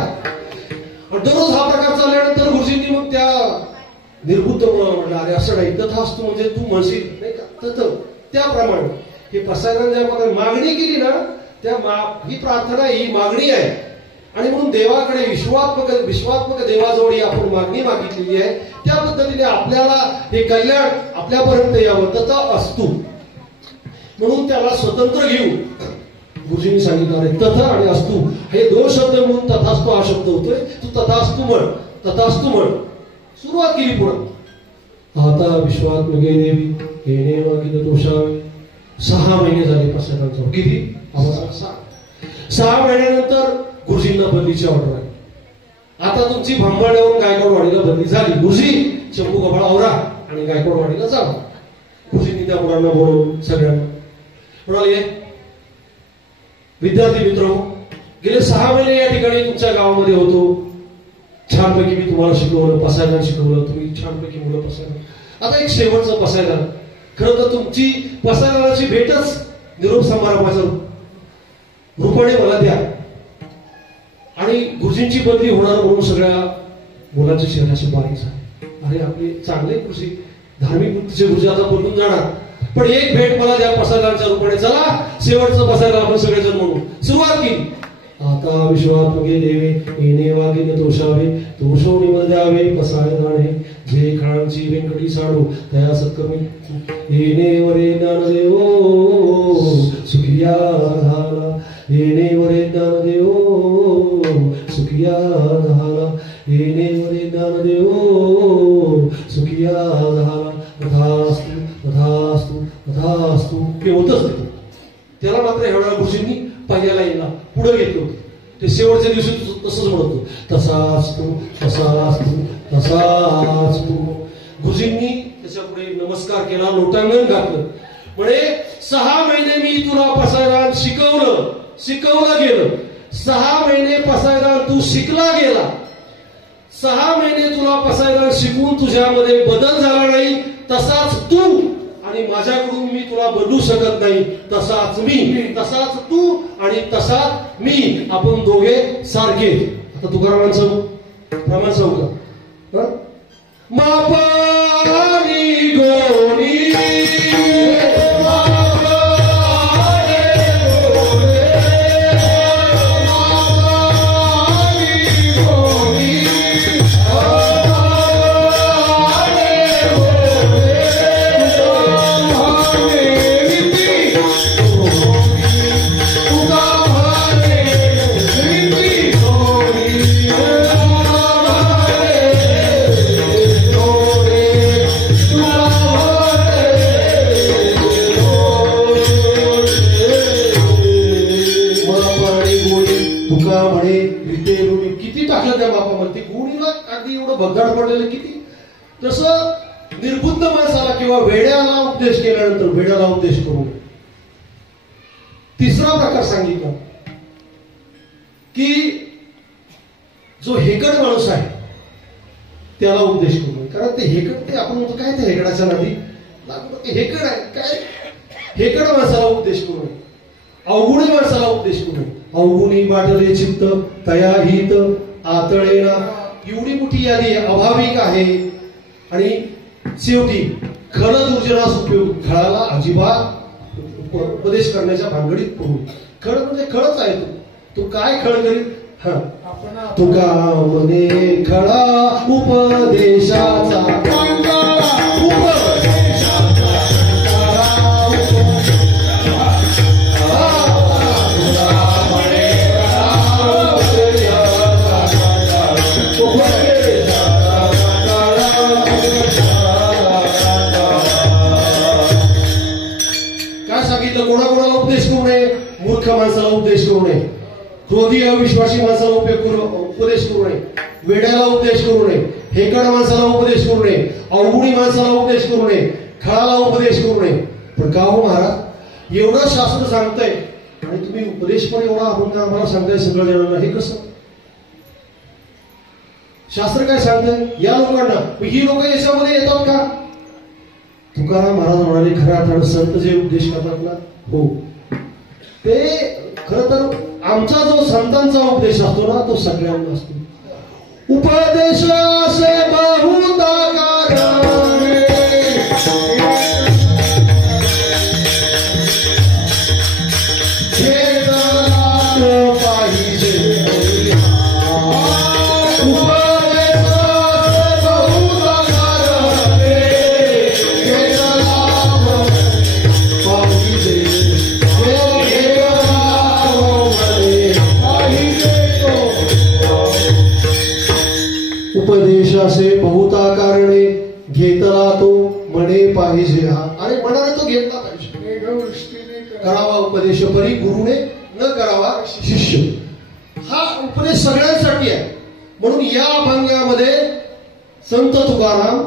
आणि दररोज हा प्रकार चालल्यानंतर गुरुजींनी मग त्या निर्बुद्ध मुलाला म्हटलं अरे असं नाही, तथास्तु म्हणजे तू म्हणशील नाही का, तथ त्याप्रमाणे हे पसायला ज्या मागणी केली ना त्या ही प्रार्थना ही मागणी आहे. आणि म्हणून देवाकडे विश्वात्मक देवाजवळ आपण मागणी मागितलेली आहे. त्या पद्धतीने आपल्याला हे कल्याण आपल्यापर्यंत यावं. तथ असतु म्हणून त्याला स्वतंत्र घेऊ. गुरुजींनी सांगितलं आहे तथ आणि अस्तु हे 2 शब्द म्हणून तथास्तु हा शब्द होतोय. तू तथास्तु म्हण, तथास्तु म्हण. सुरुवात केली पुढं. आता विश्वात्मके देवी येणे वागिन दोषावे. 6 महिने झाले पसायलांचा. किती 6 महिन्यानंतर गुरुजींना बदलीची ऑर्डर आहे. आता तुमची भांबळण्यावरून गायकवाडवाडीला बदली झाली. गुरुजी शंभू कपाळ आवरा आणि गायकवाडवाडीला जावा. गुरुजींनी त्या मुलांना बोलवून सगळ्यांना म्हणाले विद्यार्थी मित्र गेले 6 महिने या ठिकाणी तुमच्या गावामध्ये होतो. छानपैकी मी तुम्हाला शिकवलं, पसायला शिकवलं, तुम्ही छानपैकी मुलं पसायला. आता एक शेवटचं पसायला. खरं तर तुमची पसायलाची भेटच निरोप समारंभाच्या रूपाने मला द्या. आणि गुरुजींची बदली होणार म्हणून सगळ्या मुलांची चेहऱ्याची बारीक झाली. अरे आपले चांगले गुरुजी, धार्मिक वृत्तीचे गुरुजी आता बदलून जाणार, पण एक भेट मला द्या पसायलाच्या रूपाने. चला शेवटचं पसायला आपण सगळेजण म्हणून सुरुवात केली. आता विश्वात्मके देवे येणे वागिन दोषावे दोषोनी वदावे पसायदाणे. जे खाळांची व्यंकटी साडू त्या सत्कर्मी येणेवरे ज्ञानदेव सुखिया झाला, येणेवरे ज्ञानदेव सुखिया झाला, येणेवरे ज्ञानदेव सुखिया झाला. तथास्तु तथास्तु तथास्तु. ते होतच त्याला मात्र एवढ्या गुरुजींनी पहिल्या लाईनला पुढे घेतलं होतं. ते शेवटच्या दिवशी तसंच म्हणतो तसाच तू तसाच तू तसाच तू. गुरुजींनी त्याच्या पुढे नमस्कार केला, लोटांगण घातलं. म्हणजे 6 महिने मी तुला पसायदान शिकवलं गेलं. 6 महिने पसायदान तू शिकला गेला. 6 महिने तुला पसायदान शिकवून तुझ्यामध्ये बदल झाला नाही. तसाच तू आणि माझ्याकडून मी तुला बदलू शकत नाही. तसाच मी, तसाच तू आणि तसाच मी, आपण दोघे सारखे. आता तुकारामांचं प्रमाण सांगू का? मापानी गोनी भगदाड पडलेलं किती. तसं निर्बुद्ध माणसाला किंवा वेड्याला उपदेश केल्यानंतर वेड्याला उपदेश करू नये. तिसरा प्रकार सांगितला की जो हेकड माणूस आहे त्याला उपदेश करू नये. कारण ते हेकड, ते आपण म्हणतो काय ते हेकडाच्या नादी हेकड आहे काय. हेकड माणसाला उपदेश करू नये. अवगुणी माणसाला उपदेश करू नये. अवगुणी वाटले चित्त तया हित आतळेना, एवढी मोठी यादी अभाविक आहे. आणि शेवटी खळ दुर्जनास उपयोग. खळाला अजिबात उपदेश करण्याच्या भानगडीत पडू. खळ म्हणजे खळच आहे. तू काय खळ करील. तुका म्हणे खळा उपदेशाचा कोणाकोणाला उपदेश करू नये. मूर्ख माणसाला उपदेश करू नये. क्रोधी अविश्वासी माणसाला उपदेश करू नये. वेड्याला उपदेश करू नये. हेकड माणसाला उपदेश करू नये. अवगुणी माणसाला उपदेश करू नये. खळाला उपदेश करू नये. पण का हो महाराज, एवढं शास्त्र सांगतंय आणि तुम्ही उपदेश पण एवढा आपण आम्हाला सांगताय सगळं देणार. हे कसं? शास्त्र काय सांगतंय या लोकांना? ही लोक याच्यामध्ये येतात का? तुकाराम महाराज म्हणाले खऱ्या अर्थानं संत जे उपदेश करतात ना, हो ते खरं तर आमचा जो संतांचा उपदेश असतो ना तो सगळ्यांना असतो. उपदेश असे बहुधा कारणे उपदेशासे बहुता कारणे घेतला तो म्हणे पाहिजे. हा अरे म्हणाले तो घेतला पाहिजे. करावा उपदेश परी गुरुने न करावा शिष्य. हा उपदेश सगळ्यांसाठी आहे. म्हणून या अभंगामध्ये संत तुकाराम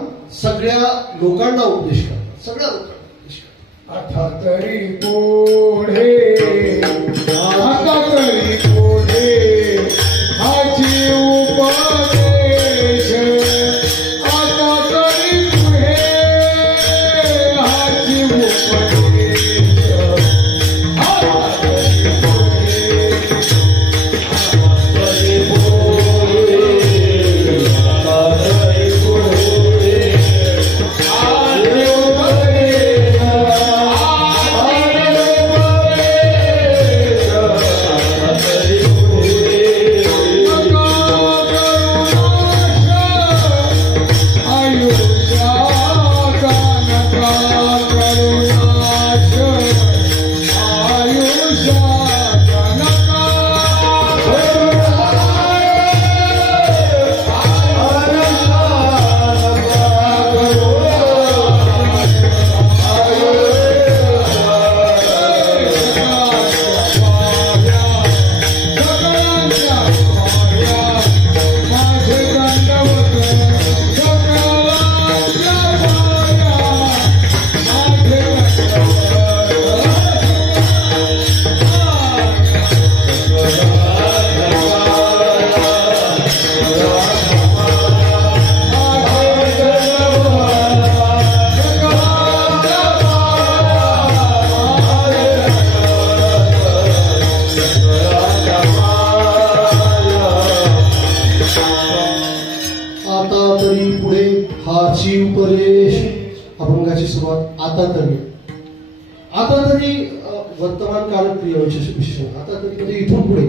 सगळ्या लोकांना उपदेश करतात. सगळ्या लोकांना उपदेश करतात. आता तरी पुढे, आता तरी पुढे हाची उपदेश. आता तरी पुढे हाची उपदेश. अभंगाची सुरुवात आता तरी. आता तरी वर्तमान काळ क्रियाविशेषण. आता तरी म्हणजे इथून पुढे.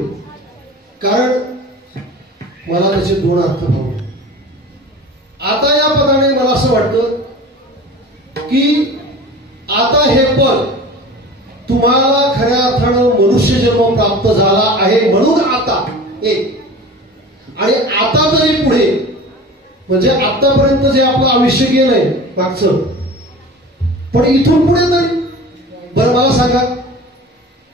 कारण मला त्याचे दोन अर्थ भावले. आता या पदाने मला असं वाटतं की आता हे पद तुम्हाला खऱ्या अर्थानं मनुष्य जन्म प्राप्त झाला आहे म्हणून आता एक. आणि आता तरी पुढे म्हणजे आतापर्यंत जे आपलं आयुष्य गेलंय मागचं, पण इथून पुढे तरी. बरं मला सांगा,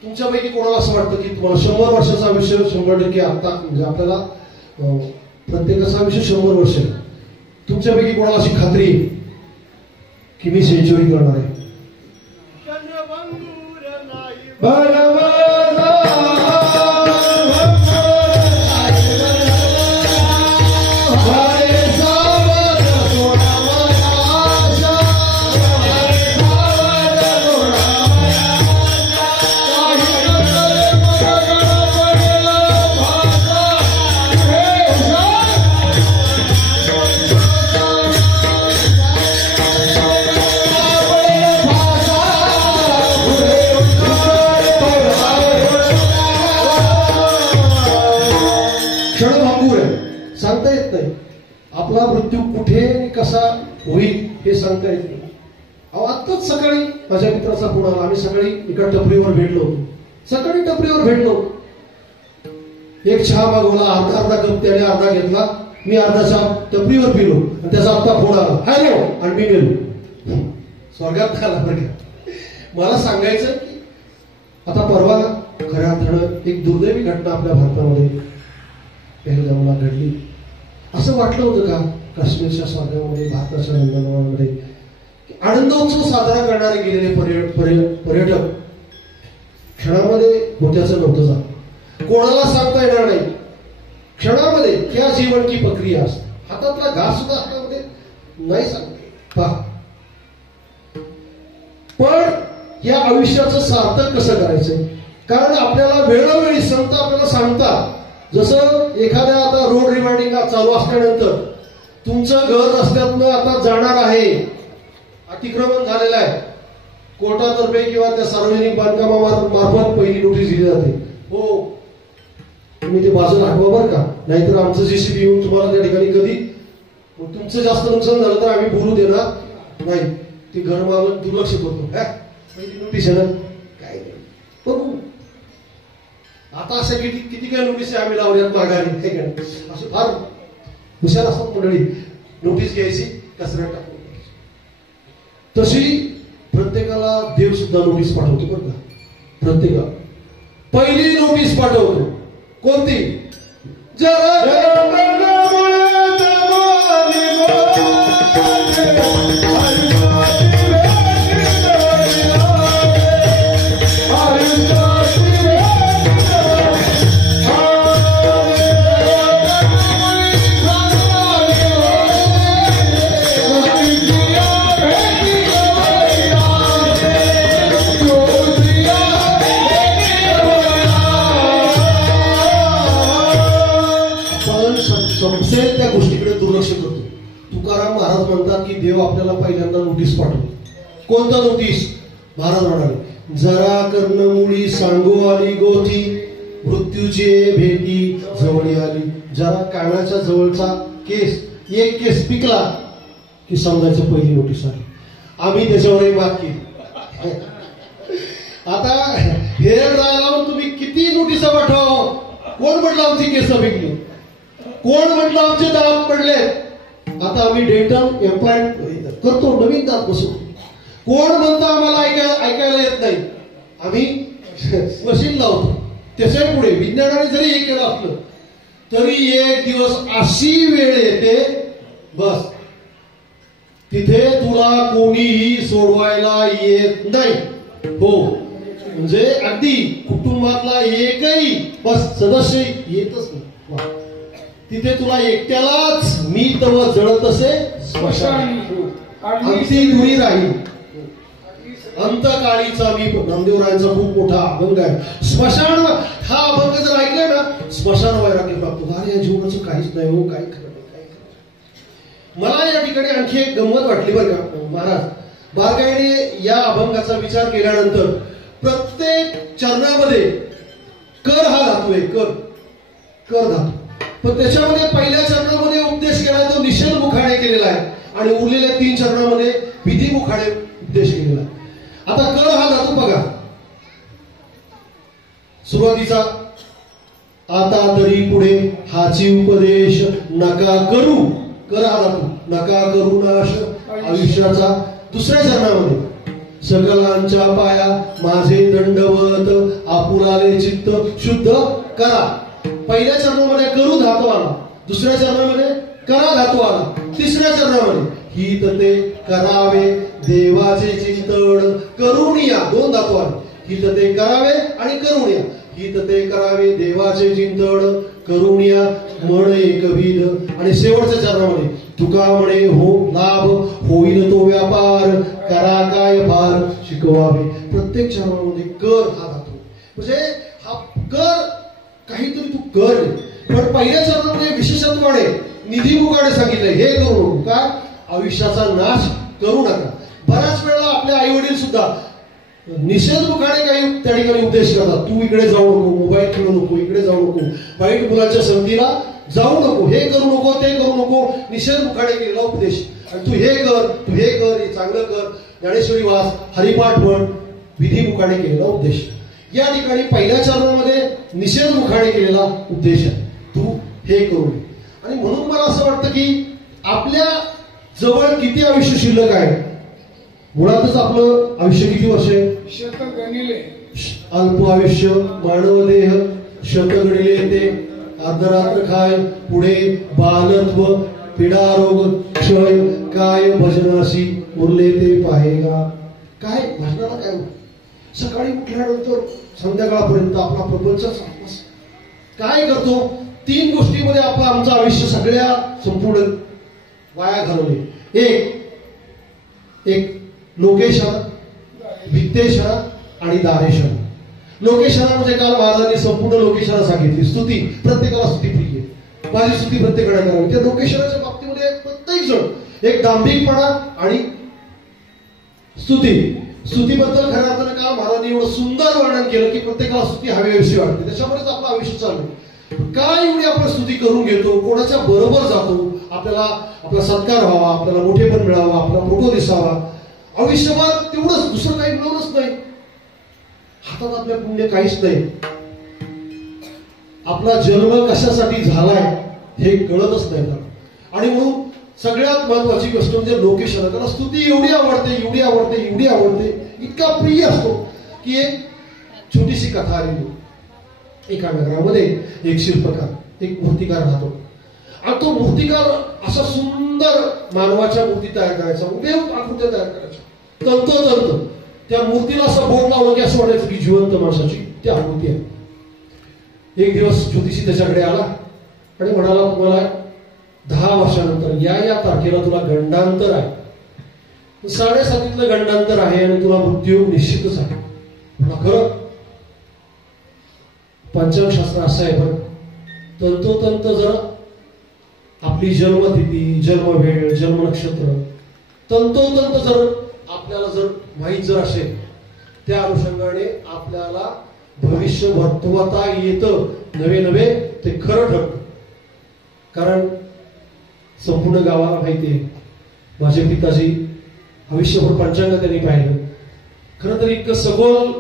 तुमच्यापैकी कोणाला असं वाटतं की तुम्हाला 100 वर्षाचं आयुष्य 100% आता म्हणजे आपल्याला प्रत्येकाचं आयुष्य 100 वर्ष आहे. तुमच्यापैकी कोणाला अशी खात्री आहे की मी सेंचुरी करणार आहे? सांगता येत नाही. आपला मृत्यू कुठे कसा होईल हे सांगता येत नाही. आत्ताच सकाळी माझ्या मित्राचा फोन आला. आम्ही सकाळी एका टपरीवर भेटलो होतो. सकाळी टपरीवर भेटलो. एक चहा मागवला, अर्धा कप त्याने अर्धा घेतला, मी अर्धा चहा टपरीवर पिलो आणि त्याचा आत्ता फोन आला, हॅलो, आणि मी गेलो. स्वर्गात आला. बरं मला सांगायचं की आता परवा खऱ्या अर्थानं एक दुर्दैवी घटना आपल्या भारतामध्ये पहलगामला घडली. असं वाटलं होतं का काश्मीरच्या स्वर्गामध्ये, भारताच्या नंदनवनामध्ये आनंदोत्सव साजरा करणारे गेलेले पर्यटक क्षणामध्ये होत्याचं नव्हतं झालं. कोणाला सांगता येणार नाही. क्षणामध्ये क्या जीवन की प्रक्रिया असते. हातातला घास सुद्धा हातामध्ये नाही सांगते. पहा, पण या आयुष्याचं सार्थक कसं करायचंय? कारण आपल्याला वेळोवेळी संत आपल्याला सांगतात, जसं एखाद्या आता रोड रिवायडिंग चालू असल्यानंतर तुमचं घर रस्त्यातनं आता जाणार आहे, अतिक्रमण झालेलं आहे, कोर्टातर्फे किंवा त्या सार्वजनिक बांधकामामार्फत पहिली नोटीस दिली जाते, हो तुम्ही ते बाजूला हटवा बरं का, नाहीतर आमचं जेसीबी येऊन तुम्हाला त्या ठिकाणी कधी तुमचं जास्त नुकसान झालं तर आम्ही बोलू देणार नाही. ते घर मालक दुर्लक्ष करतो. पहिली नोटीस आहे ना, काय बघू आता असं किती काय नोटीस आम्ही लावल्यात माघारी, हे काय असं फार हुशार असतात मंडळी. नोटीस घ्यायची, कचऱ्यात टाकून. तशी प्रत्येकाला देव सुद्धा नोटीस पाठवतो बरं का. प्रत्येकाला पहिली नोटीस पाठवतो. कोणती? त्या गोष्टीकडे दुर्लक्ष करतो. तुकाराम महाराज म्हणतात की देव आपल्याला पहिल्यांदा नोटीस पाठवतो. कोणता नोटीस? महाराज म्हणाले, जरा कर्णमुळी सांगू आली गोती, मृत्यूचे भेटी जवळ आली. जरा कानाच्या जवळचा केस, एक केस पिकला की समजायचं पहिली नोटीस आली. आम्ही त्याच्यावरही मात केली. आता हेअर ड्राय लावून तुम्ही किती नोटिसा पाठवा, कोण म्हटलं आमची केस पिकली, कोण म्हटलं आमचे दात पडले, आता आम्ही डेंटल इम्प्लांट करतो, नवीन दात बसवतो. कोण म्हणतं आम्हाला ऐकायला येत नाही, आम्ही मशीन लावतो. त्याच्या पुढे विज्ञानाने जरी हे केलं असलं तरी एक दिवस अशी वेळ येते, बस तिथे तुला कोणीही सोडवायला येत नाही. हो, म्हणजे अगदी कुटुंबातला एकही बस सदस्य येतच नाही. तिथे तुला एकट्यालाच मी तव जळत असे स्मशान, अगदी दूरी राहील. अंतकाळीचा मी नामदेवरायांचा खूप मोठा अभंग आहे. स्मशान हा अभंग जर ऐकलाय ना स्मशान वैराग्य प्राप्त होतं. अरे या जीवनाचं काहीच नाही हो, काही खरं नाही, काही खरं नाही. मला या ठिकाणी आणखी एक गंमत वाटली बरं का महाराज. बारकाईने या अभंगाचा विचार केल्यानंतर प्रत्येक चरणामध्ये कर हा धातू आहे, कर धातू. पण त्याच्यामध्ये पहिल्या चरणामध्ये उपदेश केला तो निषेध मुखाने केलेला आहे आणि उरलेल्या 3 चरणामध्ये विधी मुखाने उपदेश केलेला आहे. आता कर हा धातू बघा, सुरुवातीचा आता तरी पुढे हाची उपदेश नका करू, कर हा धातू, नका करू नाश आयुष्याचा. दुसऱ्या चरणामध्ये सकलांच्या पाया माझे दंडवत आपुलाले चित्त शुद्ध करा. पहिल्या चरणामध्ये करू धातू आला, दुसऱ्या चरणामध्ये करा धातू आला, तिसऱ्या चरणामध्ये हित ते करावे देवाचे चिंतन करून या 2 धातू आले. हित ते करावे आणि करून या. हित ते करावे देवाचे चिंतन करून या म्हण एकविध. आणि शेवटच्या चरणामध्ये तुका म्हणे हो लाभ होईल तो व्यापार करा काय फार शिकवावे. प्रत्येक चरणामध्ये कर हा धातू, म्हणजे हा कर काहीतरी तू कर. पण पहिल्या चरणामध्ये विशेषत्वाने निधी मुखाने सांगितलंय हे करू नको, काय आयुष्याचा नाश करू नका. बऱ्याच वेळेला आपले आई वडील सुद्धा निषेध मुखाने काही त्या ठिकाणी उपदेश करतात. तू इकडे जाऊ नको, मोबाईल खेळू नको, इकडे जाऊ नको, वाईट मुलांच्या संगतीला जाऊ नको, हे करू नको, ते करू नको. निषेध मुखाने केलेला उपदेश. आणि तू हे कर, तू हे कर, हे चांगलं कर, ज्ञानेश्वरी वाच, हरिपाठ म्हण, विधी मुखाने केलेला उपदेश. या ठिकाणी पहिल्या चरणामध्ये निषेध मुखाने केलेला उपदेश आहे, तू हे करू नये. आणि म्हणून मला असं वाटतं की आपल्या जवळ किती आयुष्य शिल्लक आहे. मुळातच आपलं आयुष्य किती वर्ष आहे? शतक गणिले. अल्प आयुष्य मानव देह शत गणिले येते. अर्धरात्र खाय पुढे बालत्व पिडा रोग क्षय काय भजनाशी उरले ते पाहेगा. काय भजनाला काय होतं? सकाळी उठल्यानंतर संध्याकाळपर्यंत आपला प्रपंच काय करतो? 3 गोष्टीमध्ये आपलं आमचं आयुष्य सगळ्या संपूर्ण वाया घालवले. एक लोकेशना, वित्तेशना आणि दारेशना. लोकेशना म्हणजे काल महाराजांनी संपूर्ण लोकेशना सांगितली. स्तुती, प्रत्येकाला स्तुती प्रिय, माझी स्तुती प्रत्येकाला करावी. त्या लोकेशनाच्या बाबतीमध्ये प्रत्येक जण एक दांभिकपणा आणि स्तुतीबद्दल खऱ्या अर्थाने काल महाराजांनी एवढं सुंदर वर्णन केलं की प्रत्येकाला स्तुती हवीशी वाटते. त्याच्यामुळेच आपलं आयुष्य चालू आहे. काय एवढी आपण स्तुती करून घेतो, कोणाच्या बरोबर जातो, आपल्याला आपला सत्कार व्हावा, आपल्याला मोठेपण मिळावा, आपला फोटो दिसावा. आयुष्यभर तेवढंच, दुसरं काही मिळवलंच नाही. हातात आपल्या पुण्य काहीच नाही. आपला जन्म कशासाठी झालाय हे कळतच नाही. आणि म्हणून सगळ्यात महत्वाची गोष्ट म्हणजे लोकेशन. त्याला स्तुती एवढी आवडते, एवढी आवडते, एवढी आवडते, इतका प्रिय असतो की एक छोटीशी कथा आली. एका नगरामध्ये एक शिल्पकार, एक मूर्तिकार राहतो. आणि तो मूर्तिकार असा सुंदर मानवाच्या मूर्ती तयार करायचा, हुबेहूब आकृत्या तयार करायच्या, तंतोतंत. त्या मूर्तीला असं बोट लावलं की असं वाटायचं की जिवंत माणसाची ती आकृती आहे. एक दिवस ज्योतिषी त्याच्याकडे आला आणि म्हणाला, तुम्हाला 10 वर्षानंतर या तारखेला तुला गंडांतर आहे, 7.5 गंडांतर आहे आणि तुला मृत्यू निश्चितच आहे. म्हणा खरं? पंचांगशास्त्र असं आहे, पण तंतोतंत जर आपली जन्मतिथी, जन्मवेळ, जन्म नक्षत्र तंतोतंत जर आपल्याला जर माहीत जर असेल, त्या अनुषंगाने आपल्याला भविष्य वर्तवता येतं. नवे ते खरं ठरतं. कारण संपूर्ण गावाला माहिती आहे माझे पिताजी आयुष्यभर पंचांग त्यांनी पाहिलं. खरं तर इतकं सगोल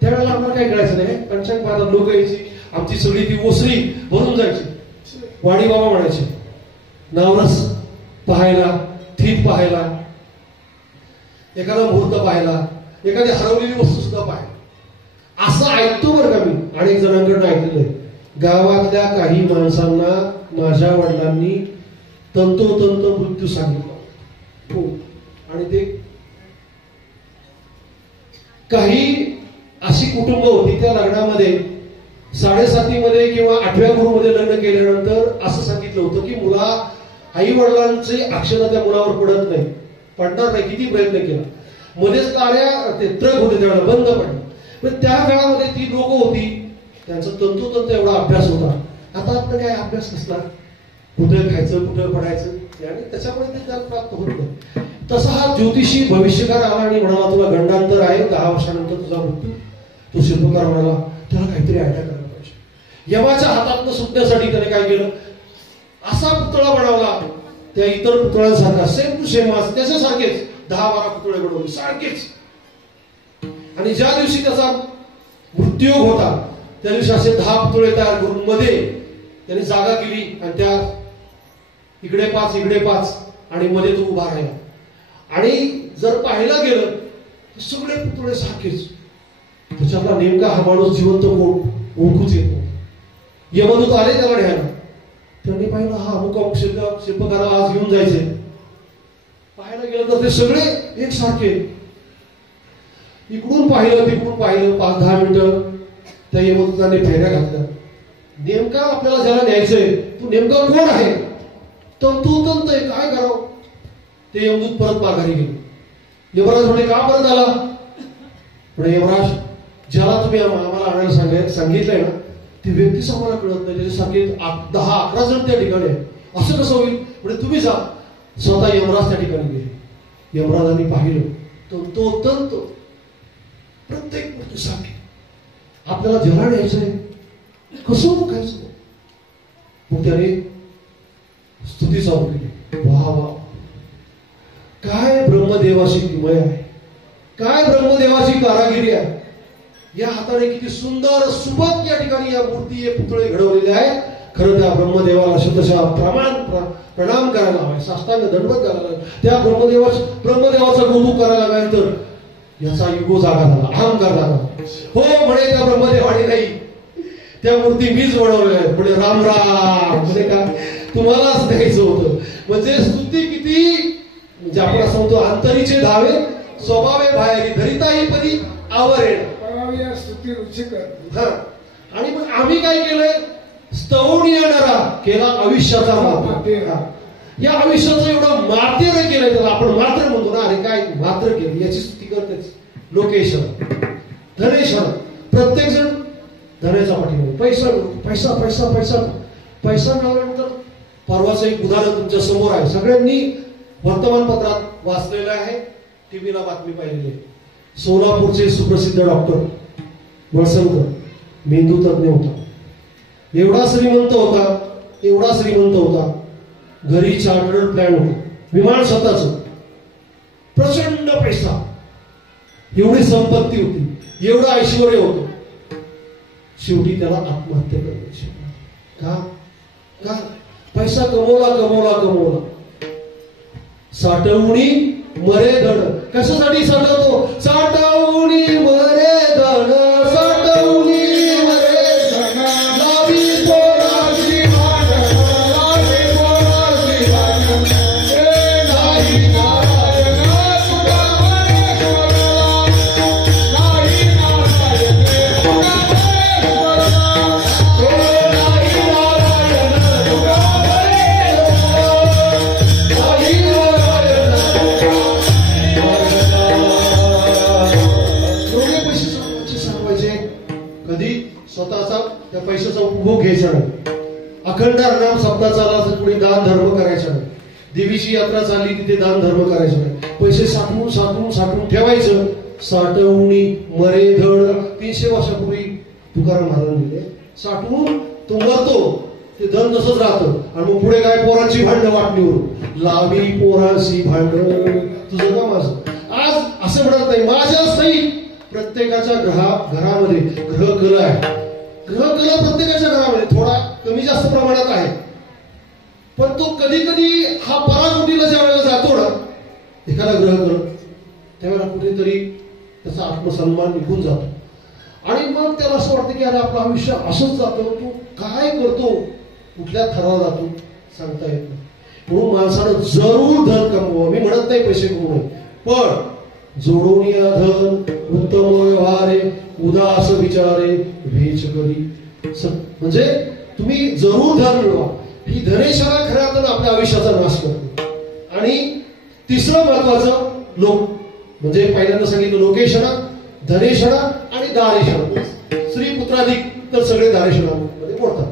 त्यावेळेला आम्हाला काय कळायचं नाही. पंचांग पाहतात लोक यायची, आमची सगळी ती ओसरी भरून जायची. वाणी बाबा म्हणायचे, नावरस पाहायला, थीत पाहायला, एखादा मुहूर्त पाहायला, एखादी हरवलेली वस्तू सुद्धा पाहायला. असं ऐकतो बरं का मी, अनेक जणांकडून ऐकलेलं आहे. गावातल्या काही माणसांना माझ्या वडिलांनी तंतोतंत मृत्यू सांगितला हो. आणि ते काही अशी कुटुंब होती, त्या लग्नामध्ये 7.5 किंवा 8व्या गुरुमध्ये लग्न केल्यानंतर असं सांगितलं होतं की मुला आई वडिलांचे अक्षता त्या मुलावर पडत नाही, पडणार नाही. किती प्रयत्न केला, मध्येच गाड्या ते ट्रक होते त्यावेळेला बंद पडले. पण त्या काळामध्ये ती लोक होती, त्यांचा तंतोतंत एवढा अभ्यास होता. आता आपलं काय अभ्यास नसला, कुठं खायचं कुठं पडायचं आणि त्याच्यामुळे ते ज्ञान प्राप्त होत नाही. तसा हा ज्योतिषी भविष्यकार आला आणि म्हणाला तुला गंडांतर आहे, 10 वर्षानंतर तुझा मृत्यू. तो शिल्पकार म्हणाला त्याला काहीतरी आयडिया करायला पाहिजे. यमाच्या हातातनं सुटण्यासाठी त्याने काय केलं, असा पुतळा बनवला त्या इतर पुतळ्यांसारखा, सेम टू सेम त्याच्यासारखेच 10-12 पुतळे बनवले सारखेच. आणि ज्या दिवशी त्याचा मृत्यू होता त्या दिवशी असे 10 पुतळे तयार करून मध्ये त्याने जागा केली आणि त्या इकडे 5 इकडे 5 आणि मध्ये तो उभा राहिला. आणि जर पाहायला गेलं तर सगळे पुतळे सारखेच. त्याच्यातला नेमका हा माणूस जिवंत कोण ओळखूच येत नव्हता. यमदूत आले त्याला घ्यायला. त्यांनी पाहिलं हा अमुक शिल्पकाराला आज घेऊन जायचे. पाहायला गेलं तर ते सगळे एक सारखे. इकडून पाहिलं तिकडून पाहिलं 5-10 मिनिटं त्या यमदूताने फेऱ्या घातल्या. नेमका आपल्याला ज्याला न्यायचंय तो नेमका कोण आहे, तंतोतंत आहे, काय करावं. ते यमदूत परत माघारी गेले. यमराज म्हणे का परत आला. म्हणे यमराज ज्याला तुम्ही आम्हाला आणायला सांगितलंय ना ती व्यक्तीच आम्हाला कळत नाही. त्याच्यासारखे 10-11 जण त्या ठिकाणी आहे, असं कसं होईल. म्हणजे तुम्ही जा. स्वतः यमराज त्या ठिकाणी गेले. यमराजांनी पाहिलं तंतोतंत प्रत्येक मूर्तीसाठी आपल्याला ज्याला न्यायचंय कसं ओळखायचं. मग त्याने स्तुती चालू केली. वा वा, काय ब्रह्मदेवाची किमया आहे, काय ब्रह्मदेवाची कारागिरी आहे. या हाताने किती सुंदर सुबक या ठिकाणी या मूर्ती हे पुतळे घडवलेले आहे. खरं त्या ब्रह्मदेवाला शतशः प्रणाम करायला हवाय, साष्टांग दंडवत करायला, त्या ब्रह्मदेवाचं कौतुक करायला लागेल. तर याचा युगो जागा झाला, अहंकार झाला. हो म्हणे त्या ब्रह्मदेवाने नाही, त्या मूर्ती मीच बनवलेल्या आहेत. म्हणजे राम राम म्हणजे का तुम्हालाच द्यायचं होतं. म्हणजे स्तुती किती, म्हणजे आपण असं म्हणतो अंतरीचे धावे स्वभावे बाहेरी धरिताही परी आवरेण. स्तुती रुचिकर. हा, आणि मग आम्ही काय केलंय, स्तवून येणारा केला आयुष्याचा मात्र. या आयुष्याचं एवढं मातेर केलंय, त्याला आपण मात्र म्हणतो ना. अरे काय मात्र केलं, याची स्तुती करतेच. लोकेशन धनेश्वर, प्रत्येक जण धनेचा पाठीमागे पैसा पैसा पैसा पैसा पैसा मिळाल्यानंतर परवाचं एक उदाहरण तुमच्या समोर आहे. सगळ्यांनी वर्तमानपत्रात वाचलेलं आहे, टीव्हीला बातमी पाहिलेली आहे. सोलापूरचे सुप्रसिद्ध डॉक्टर वळसंकर मेंदू तज्ञ होता. एवढा श्रीमंत होता, घरी चार्टर्ड प्लॅन होता, विमान स्वतःच, प्रचंड पैसा, एवढी संपत्ती होती, एवढं ऐश्वर्य होतं. शेवटी त्याला आत्महत्या करायची. का पैसा कमवला साठवणी मरे धड. कशासाठी साठवतो, साठवणी मरे धड, साठवणी मरे धड, लावी पोराची भांडण, लावी पोराची भांडण, हे नाही नारायण तुका मरेश्वरा, नाही नारायण तुका मरेश्वरा, हे नाही नारायण तुका मरेश्वरा, नाही नारायण. कधी स्वतःचा त्या पैशाचा उपभोग घ्यायचा नाही. अखंड नाम सप्ताह चालला तर पुढे दान धर्म करायचा नाही. देवीची यात्रा चालली तिथे दान धर्म करायचा नाही. पैसे साठवून ठेवायचं. साठवणी मरे धड. 300 वर्षापूर्वी तुकाराम महाराजांनी दिले. साठवून तो मरतो, ते धन तसंच राहतं. आणि मग पुढे काय, पोरांची भांडणं वाटणीवर, लावी पोरांची भांडण, तुझं का माझं. आज असं म्हणत नाही, माझ्या सहित प्रत्येकाच्या घरामध्ये ग्रहकल आहे. ग्रहकल प्रत्येकाच्या घरामध्ये थोडा कमी जास्त प्रमाणात आहे. पण तो कधी कधी हा पराकुटीला ज्या वेळेला जातो ना एखादा ग्रहकल, त्यावेळेला कुठेतरी त्याचा आत्मसन्मान निघून जातो. आणि मग त्याला असं वाटतं की अरे आपलं आयुष्य असंच जातं, तो काय करतो, कुठल्या थराला जातो सांगता येत नाही. म्हणून माणसानं जरूर धन कमवावं. मी म्हणत नाही पैसे कमवू नये, पण जोडोनिया धन उत्तम व्यवहारे उदास विचारे भेच करी. म्हणजे तुम्ही जरूर धन मिळवा. ही धनेश्वरा खऱ्या अर्थानं आपल्या आयुष्याचा नाश करते. आणि तिसरं महत्वाचं म्हणजे पहिल्यांदा सांगितलं लोकेशना, धनेशना आणि दानेशना. स्त्री पुत्राधिक तर सगळे दारेशनामध्ये मोडतात.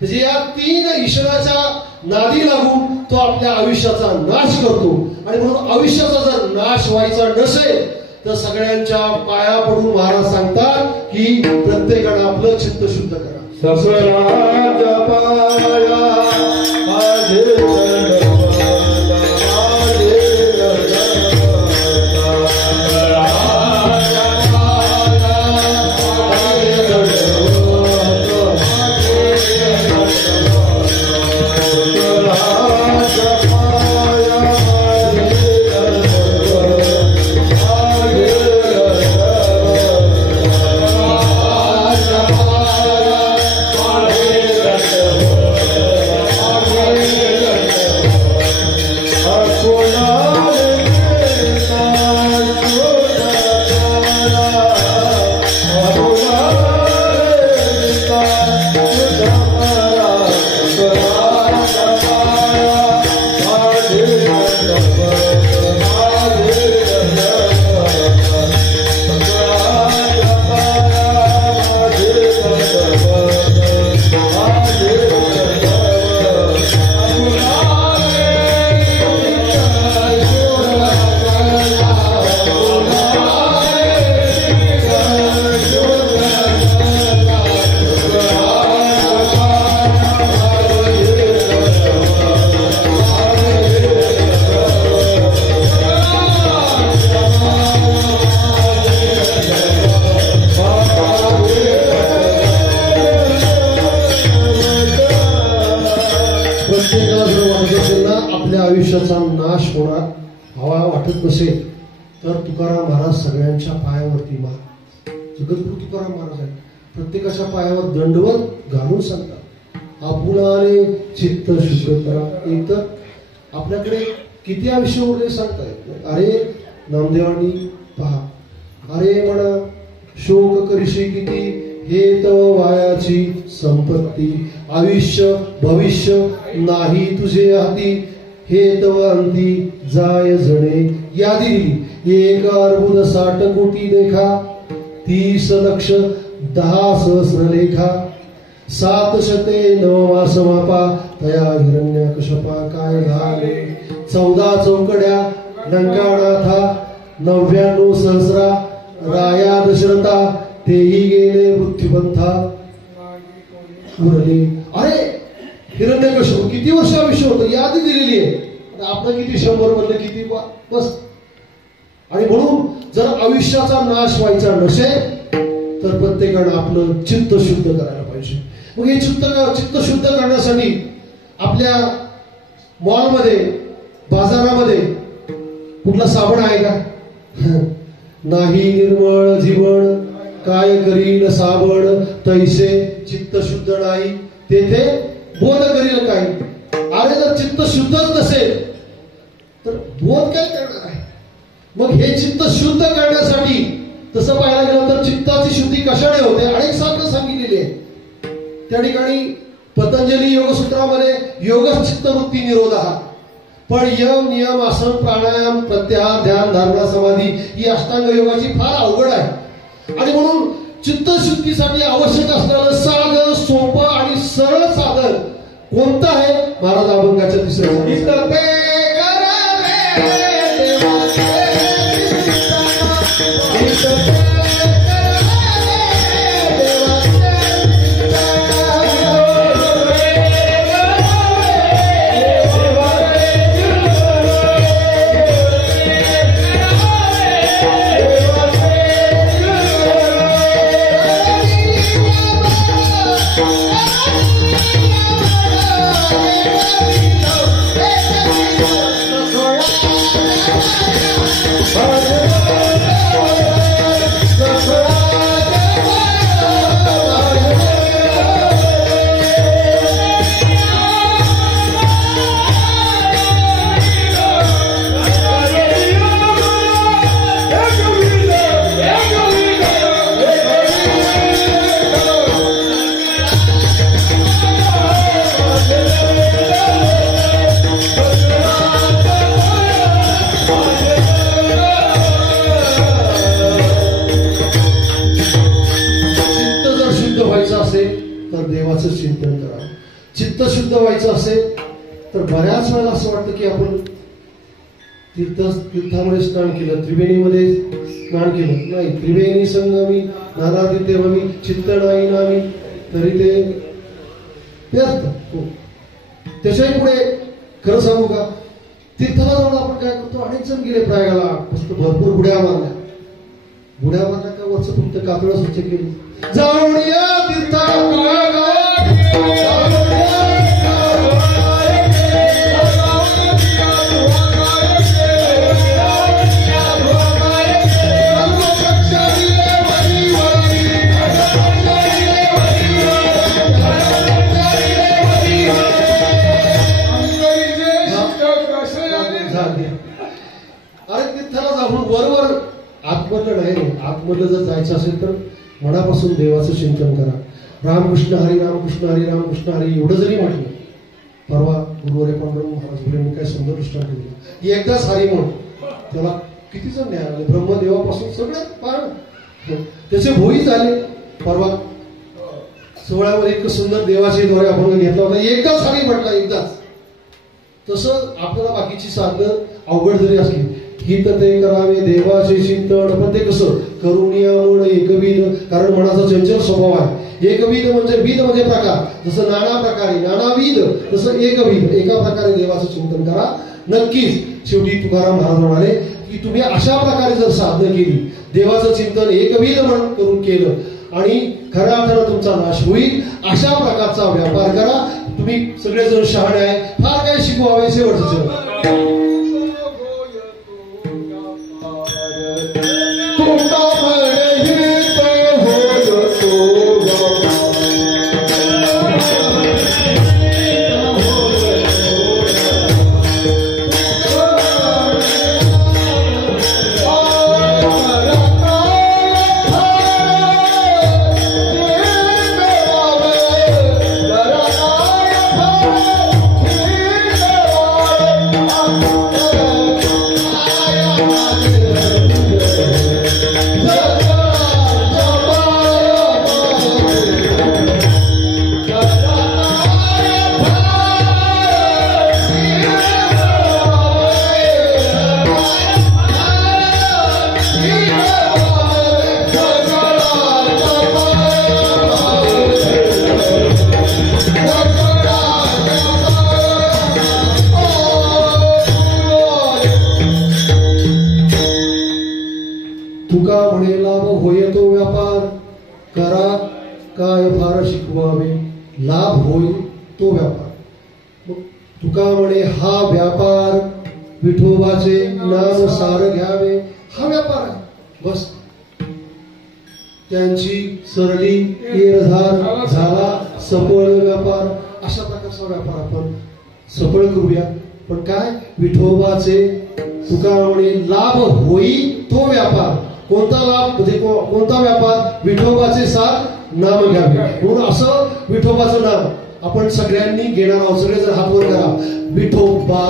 म्हणजे या 3 ईश्वराच्या नादी लागून तो आपल्या आयुष्याचा नाश करतो. आणि म्हणून आयुष्याचा जर नाश व्हायचा नसेल तर सगळ्यांच्या पाया पडून महाराज सांगतात की प्रत्येकानं आपलं चित्त शुद्ध करा. सफराच्या पाया आयुष्याचा नाश होणार हवा वाटत नसेल तर तुकाराम महाराज सगळ्यांच्या पायावरती मार. जगद्गुरु तुकाराम महाराज आहेत, प्रत्येकाच्या पायावर दंडवत घालून सांगतात आपुलाने चित्त शुद्ध करा. एक तर आपल्याकडे किती आयुष्य उरले सांगता येत नाही. अरे नामदेवांनी पहा, अरे म्हणा शोक करीशी किती हे तव वायाची संपत्ती, आयुष्य भविष्य नाही तुझे हाती, हे तव अंती जाय जणे. यादी दिली 1 अर्बुद 60 कोटी देखा, 30 लक्ष 10 सहस्र लेखा, 709 समापा तया हिरण्यकशपा काय झाले, 14 चौकड्या लंकानाथा, 99 सहस्रा राया दशरथा, तेही गेले मृत्यूपंथा उरले. अरे हिरण्यकश्यप किती वर्ष आयुष्य होतं यादी दिलेली आहे. आपलं किती 100 मधलं किती बस. आणि म्हणून जर आयुष्याचा नाश व्हायचा नसेल तर प्रत्येकानं आपलं चित्त शुद्ध करायला पाहिजे. मग हे चित्त शुद्ध करण्यासाठी आपल्या मॉलमध्ये बाजारामध्ये कुठला साबण आहे का? नाही निर्मळ जीवन काय करील साबण, तैसे चित्त शुद्ध नाही तेथे बोध करील काय. अरे जर चित्त शुद्धच नसेल तर बोध काय करणार आहे? मग हे चित्त शुद्ध करण्यासाठी तसं पाहायला गेलं तर चित्ताची शुद्धी कशाने होते अनेक साधनं सांगितलेली आहे. त्या ठिकाणी पतंजली योगसूत्रामध्ये योग चित्तवृत्ती निरोध हा, पण यम नियम आसन प्राणायाम प्रत्याहार ध्यान धारणा समाधी ही अष्टांग योगाची फार अवघड आहे. आणि म्हणून चित्तशुद्धीसाठी आवश्यक असणारं साधं सोपं आणि सरळ साधन कोणतं आहे? Maharaj अभंगाच्या 3ऱ्या Thank you. देवाचं चिंतन करा. चित्त शुद्ध व्हायचं असेल तर बऱ्याच वेळेला असं वाटतं की आपण तीर्थामध्ये स्नान केलं, त्रिवेणीमध्ये स्नान केलं. नाही, त्रिवेणी संगमी नानादित्यवमी चित्त नाही नामी तरी ते व्यर्थ. त्याच्याही पुढे खरं सांगू का, तीर्थाला जाऊन आपण काय करतो, अनेक जण गेले प्रयागाला, मस्त भरपूर बुड्या मारल्या का वरचं फक्त कातळं स्वच्छ केली. जाऊन या तीर्थाला आतमधलं जर जायचं असेल तर मनापासून देवाचं चिंतन करा. रामकृष्ण हरी रामकृष्ण हरी रामकृष्ण हरी एवढं जरी म्हटलं, परवा गुरुवारी पांडुरंग महाराज काय सुंदर दृष्टांत दिला. एकदाच हरी म्हण, त्याला किती जण न्याय आले, ब्रह्मदेवापासून सगळ्यात पार त्याचे भोई झाले. परवा सोहळ्यामध्ये इतकं सुंदर देवाचे द्वारे अभंग घेतला होता, एकदाच हरी म्हटला, एकदाच. तसं आपल्याला बाकीची साधनं अवघड जरी असली, हित ते करावे देवाचे चिंतन, पण ते कसं करुणियामुळे एकविध, कारण मनाचा चंचल स्वभाव आहे. एकविध म्हणजे विध म्हणजे प्रकार, जसं नाना प्रकारे नानाविध तसं एकविध, एका प्रकारे देवाचं चिंतन करा. नक्कीच शेवटी तुकाराम महाराज म्हणाले की तुम्ही अशा प्रकारे जर साधना केली, देवाचं चिंतन एकविध म्हणून करून केलं आणि खऱ्या अर्थानं तुमचा नाश होईल. अशा प्रकारचा व्यापार करा. तुम्ही सगळेजण शहाणे आहे, फार काय शिकवावे शेवटचं. लाभ होईल तो व्यापार. तुका म्हणे हा व्यापार विठोबाचे नाम सार घ्यावे, हा व्यापार आहे बस. त्यांची सरली केरधार झाला सफळ व्यापार. अशा प्रकारचा व्यापार आपण सफळ करूया. पण काय, विठोबाचे तुका म्हणे लाभ होईल तो व्यापार. कोणता लाभ म्हणजे कोणता व्यापार, विठोबाचे सार नाम घ्यावे. म्हणून असं विठोबाचं नाम आपण सगळ्यांनी घेणार आहोत. सगळे जर हात वर करा, विठोबा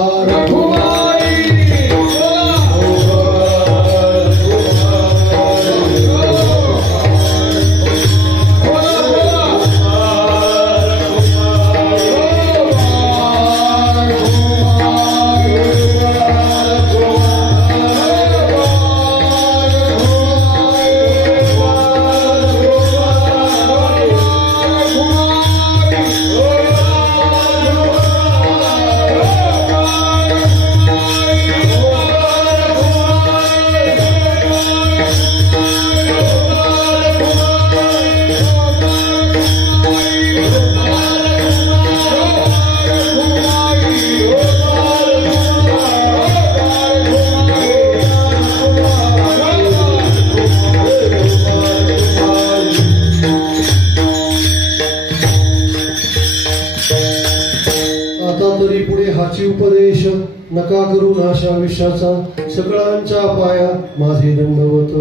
उपदेश नका करू नाशा विश्वाचा. सगळ्यांच्या पाया माझे दंडवत,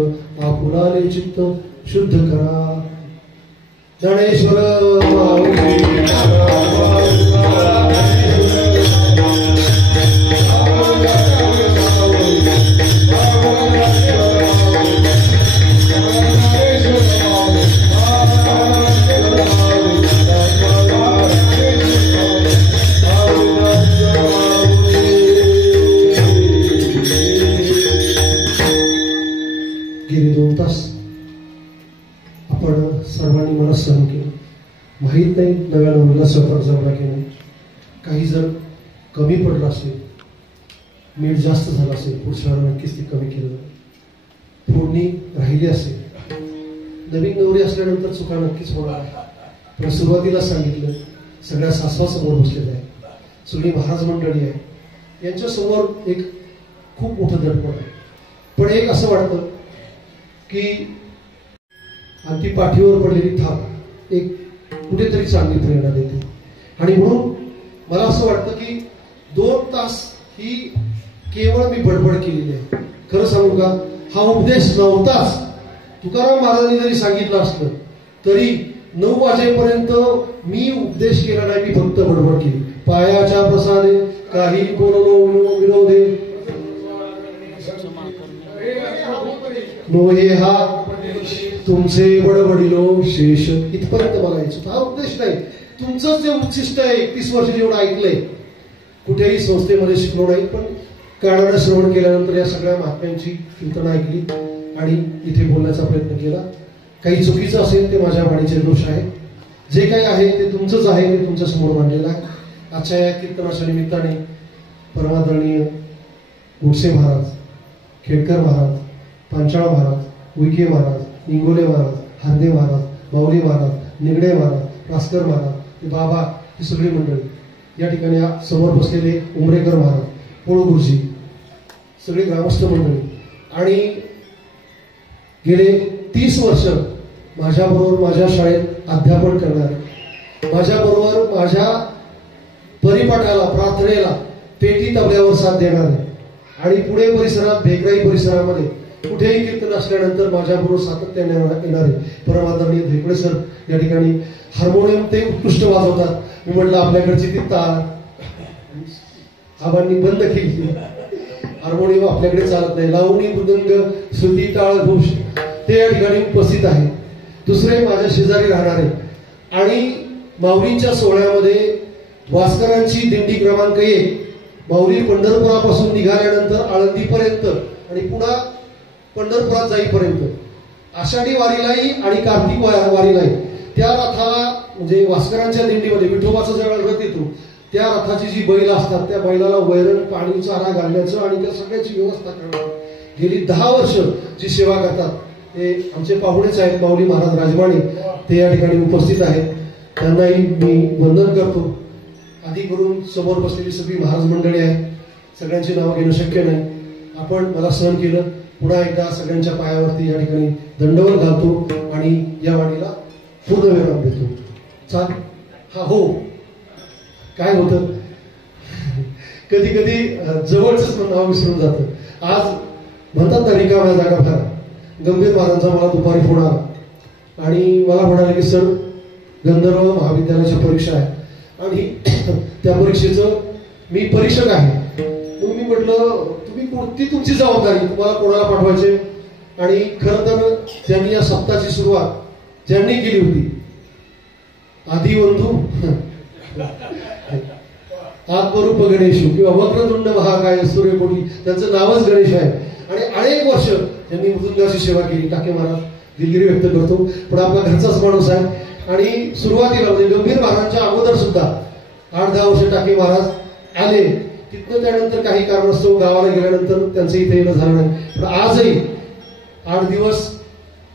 आपुलाले चित्त शुद्ध करा. ज्ञानेश्वर काही नव्या नवरीला स्वयंपाक जमला की नाही, काही जर कमी पडलं असेल, मीठ जास्त झालं असेल, पुढच्या वेळेला नक्कीच ते कमी केलं, फोडणी राहिली असेल, नवीन नवरी असल्यानंतर चुका नक्कीच होणार आहे. पण सुरुवातीला सांगितलं, सगळ्या सासवा समोर बसलेल्या आहे, सगळी महाराज मंडळी आहे, यांच्यासमोर एक खूप मोठं दडपण आहे. पण एक असं वाटतं की आणि ती पाठीवर पडलेली थाप एक कुठेतरी चांगली प्रेरणा देते. आणि म्हणून मला असं वाटतं की 2 तास ही केवळ मी बडबड केलेली आहे. खरं सांगू का, हा उपदेश नव्हताच. तुकाराम महाराजांनी जरी सांगितलं असतं तरी 9 वाजेपर्यंत मी उपदेश केला नाही, मी फक्त बडबड केली. पायाच्या प्रसादे काही बोललो विनोदे नोहे हा तुमचे बडबडिलो शेष, इथपर्यंत मला यायचं. हा उपदेश नाही, तुमचं जे उच्चिष्ट आहे 31 वर्ष जेवढं ऐकलंय, कुठेही संस्थेमध्ये शिकलो नाही, पण कानानं श्रवण केल्यानंतर या सगळ्या महात्म्यांची कीर्तन ऐकली आणि इथे बोलण्याचा प्रयत्न केला. काही चुकीचं असेल ते माझ्या वाणीचे दोष आहे, जे काही आहे ते तुमचंच आहे, ते तुमच्या समोर मांडलेलं आहे. आजच्या या कीर्तनाच्या निमित्ताने परमादरणीय गोडसे महाराज, खेडकर महाराज, पांचाळ महाराज, उईके महाराज, इंगोले महाराज, हार्दे महाराज, माऊली महाराज, निगडे महाराज, भास्कर महाराज, ते बाबा, ही सगळी मंडळी या ठिकाणी समोर बसलेले उमरेकर महाराज, पोळ गुरुजी, सगळी ग्रामस्थ मंडळी आणि गेले 30 वर्ष माझ्याबरोबर माझ्या शाळेत अध्यापन करणारे, माझ्याबरोबर माझ्या परिपाठाला, प्रार्थनेला पेटी तबल्यावर साथ देणारे आणि पुणे परिसरात, भेकराई परिसरामध्ये कुठेही कीर्तन असल्यानंतर माझ्याबरोबर सातत्याने येणारे परमादरणीय भेकडे सर या ठिकाणी हार्मोनियम ते उत्कृष्ट वाजवतात. मी म्हटलं आपल्याकडची ती तार आबांनी बंद केली, हार्मोनियम आपल्याकडे चालत नाही, लावणी, मृदंग, श्रुती, टाळ, घोष ते या ठिकाणी उपस्थित आहे. दुसरे माझ्या शेजारी राहणारे आणि माऊलींच्या सोहळ्यामध्ये वास्करांची दिंडी क्रमांक 1 माऊली पंढरपुरापासून निघाल्यानंतर आळंदीपर्यंत आणि पुन्हा पंढरपुरात जाईपर्यंत आषाढी वारीलाही आणि कार्तिक वारीलाही त्या रथाला म्हणजे वास्करांच्या दिंडीमध्ये विठोबाचा ज्यावेळेला रथ येतो त्या रथाची जी बैल असतात त्या बैलाला वैरण, पाणी, चारा घालण्याचं आणि त्या सगळ्याची व्यवस्था करणं, गेली 10 वर्ष जी सेवा करतात ते आमचे पाहुणेच आहेत. माऊली महाराज राजमाणे ते या ठिकाणी उपस्थित आहेत, त्यांनाही मी वंदन करतो. आधी करून समोर बसलेली सगळी महाराज मंडळी आहेत, सगळ्यांची नावं घेणं शक्य नाही. आपण मला सहन केलं, पुन्हा एकदा सगळ्यांच्या पायावरती या ठिकाणी दंडवत घालतो आणि या वाणीला पूर्ण विराम देतो. चाल हा हो, काय होतं कधी कधी जवळच नाव विसरून जातं. आज म्हणतात ना रिकाम्या जागा फार. गंभीर महाराजांचा मला दुपारी फोन आला आणि मला म्हणाले की सर गंधर्व महाविद्यालयाची परीक्षा आहे आणि त्या परीक्षेचं मी परीक्षक आहे. मग मी म्हटलं ती तुमची जबाबदारी, तुम्हाला कोणाला पाठवायचे. आणि खरं तर त्यांनी या सप्ताहाची सुरुवात ज्यांनी केली होती आदिबंधू आत्मरूप गणेशू किंवा वक्रतुंड महाकाय सूर्यकोटी, त्यांचं नावच गणेश आहे आणि अनेक वर्ष त्यांनी मृदुंगाची सेवा केली. टाके महाराज दिलगिरी व्यक्त करतो, पण आपला घरचाच माणूस आहे. आणि सुरुवातीला म्हणजे गंभीर महाराजांच्या अगोदर सुद्धा 8-10 वर्ष टाके महाराज आले. तिथनं त्यानंतर काही कारणास्तव गावाला गेल्यानंतर त्यांचं इथे येणं झालं नाही. पण आजही 8 दिवस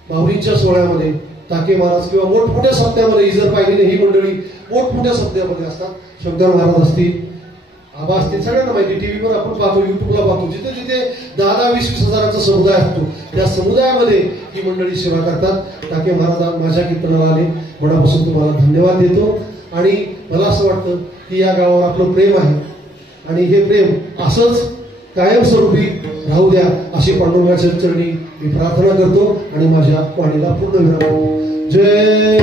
माऊलींच्या सोहळ्यामध्ये टाके महाराज किंवा मोठमोठ्या सप्त्यामध्ये ही जर पाहिलेली ही मंडळी मोठमोठ्या सप्त्यामध्ये असतात. शंकर महाराज असतील, आबा असतील, सगळ्यांना माहिती. टीव्हीवर आपण पाहतो, युट्यूबला पाहतो, जिथे जिथे 10-20 हजारांचा समुदाय असतो त्या समुदायामध्ये ही मंडळी सेवा करतात. टाके महाराज माझ्या कीर्तनाला आले, मनापासून तुम्हाला धन्यवाद देतो. आणि मला असं वाटतं की या गावावर आपलं प्रेम आहे आणि हे प्रेम असंच कायमस्वरूपी राहू द्या अशी पांडुरंगाच्या चरणी मी प्रार्थना करतो आणि माझ्या वाणीला पूर्ण विराम देतो. जय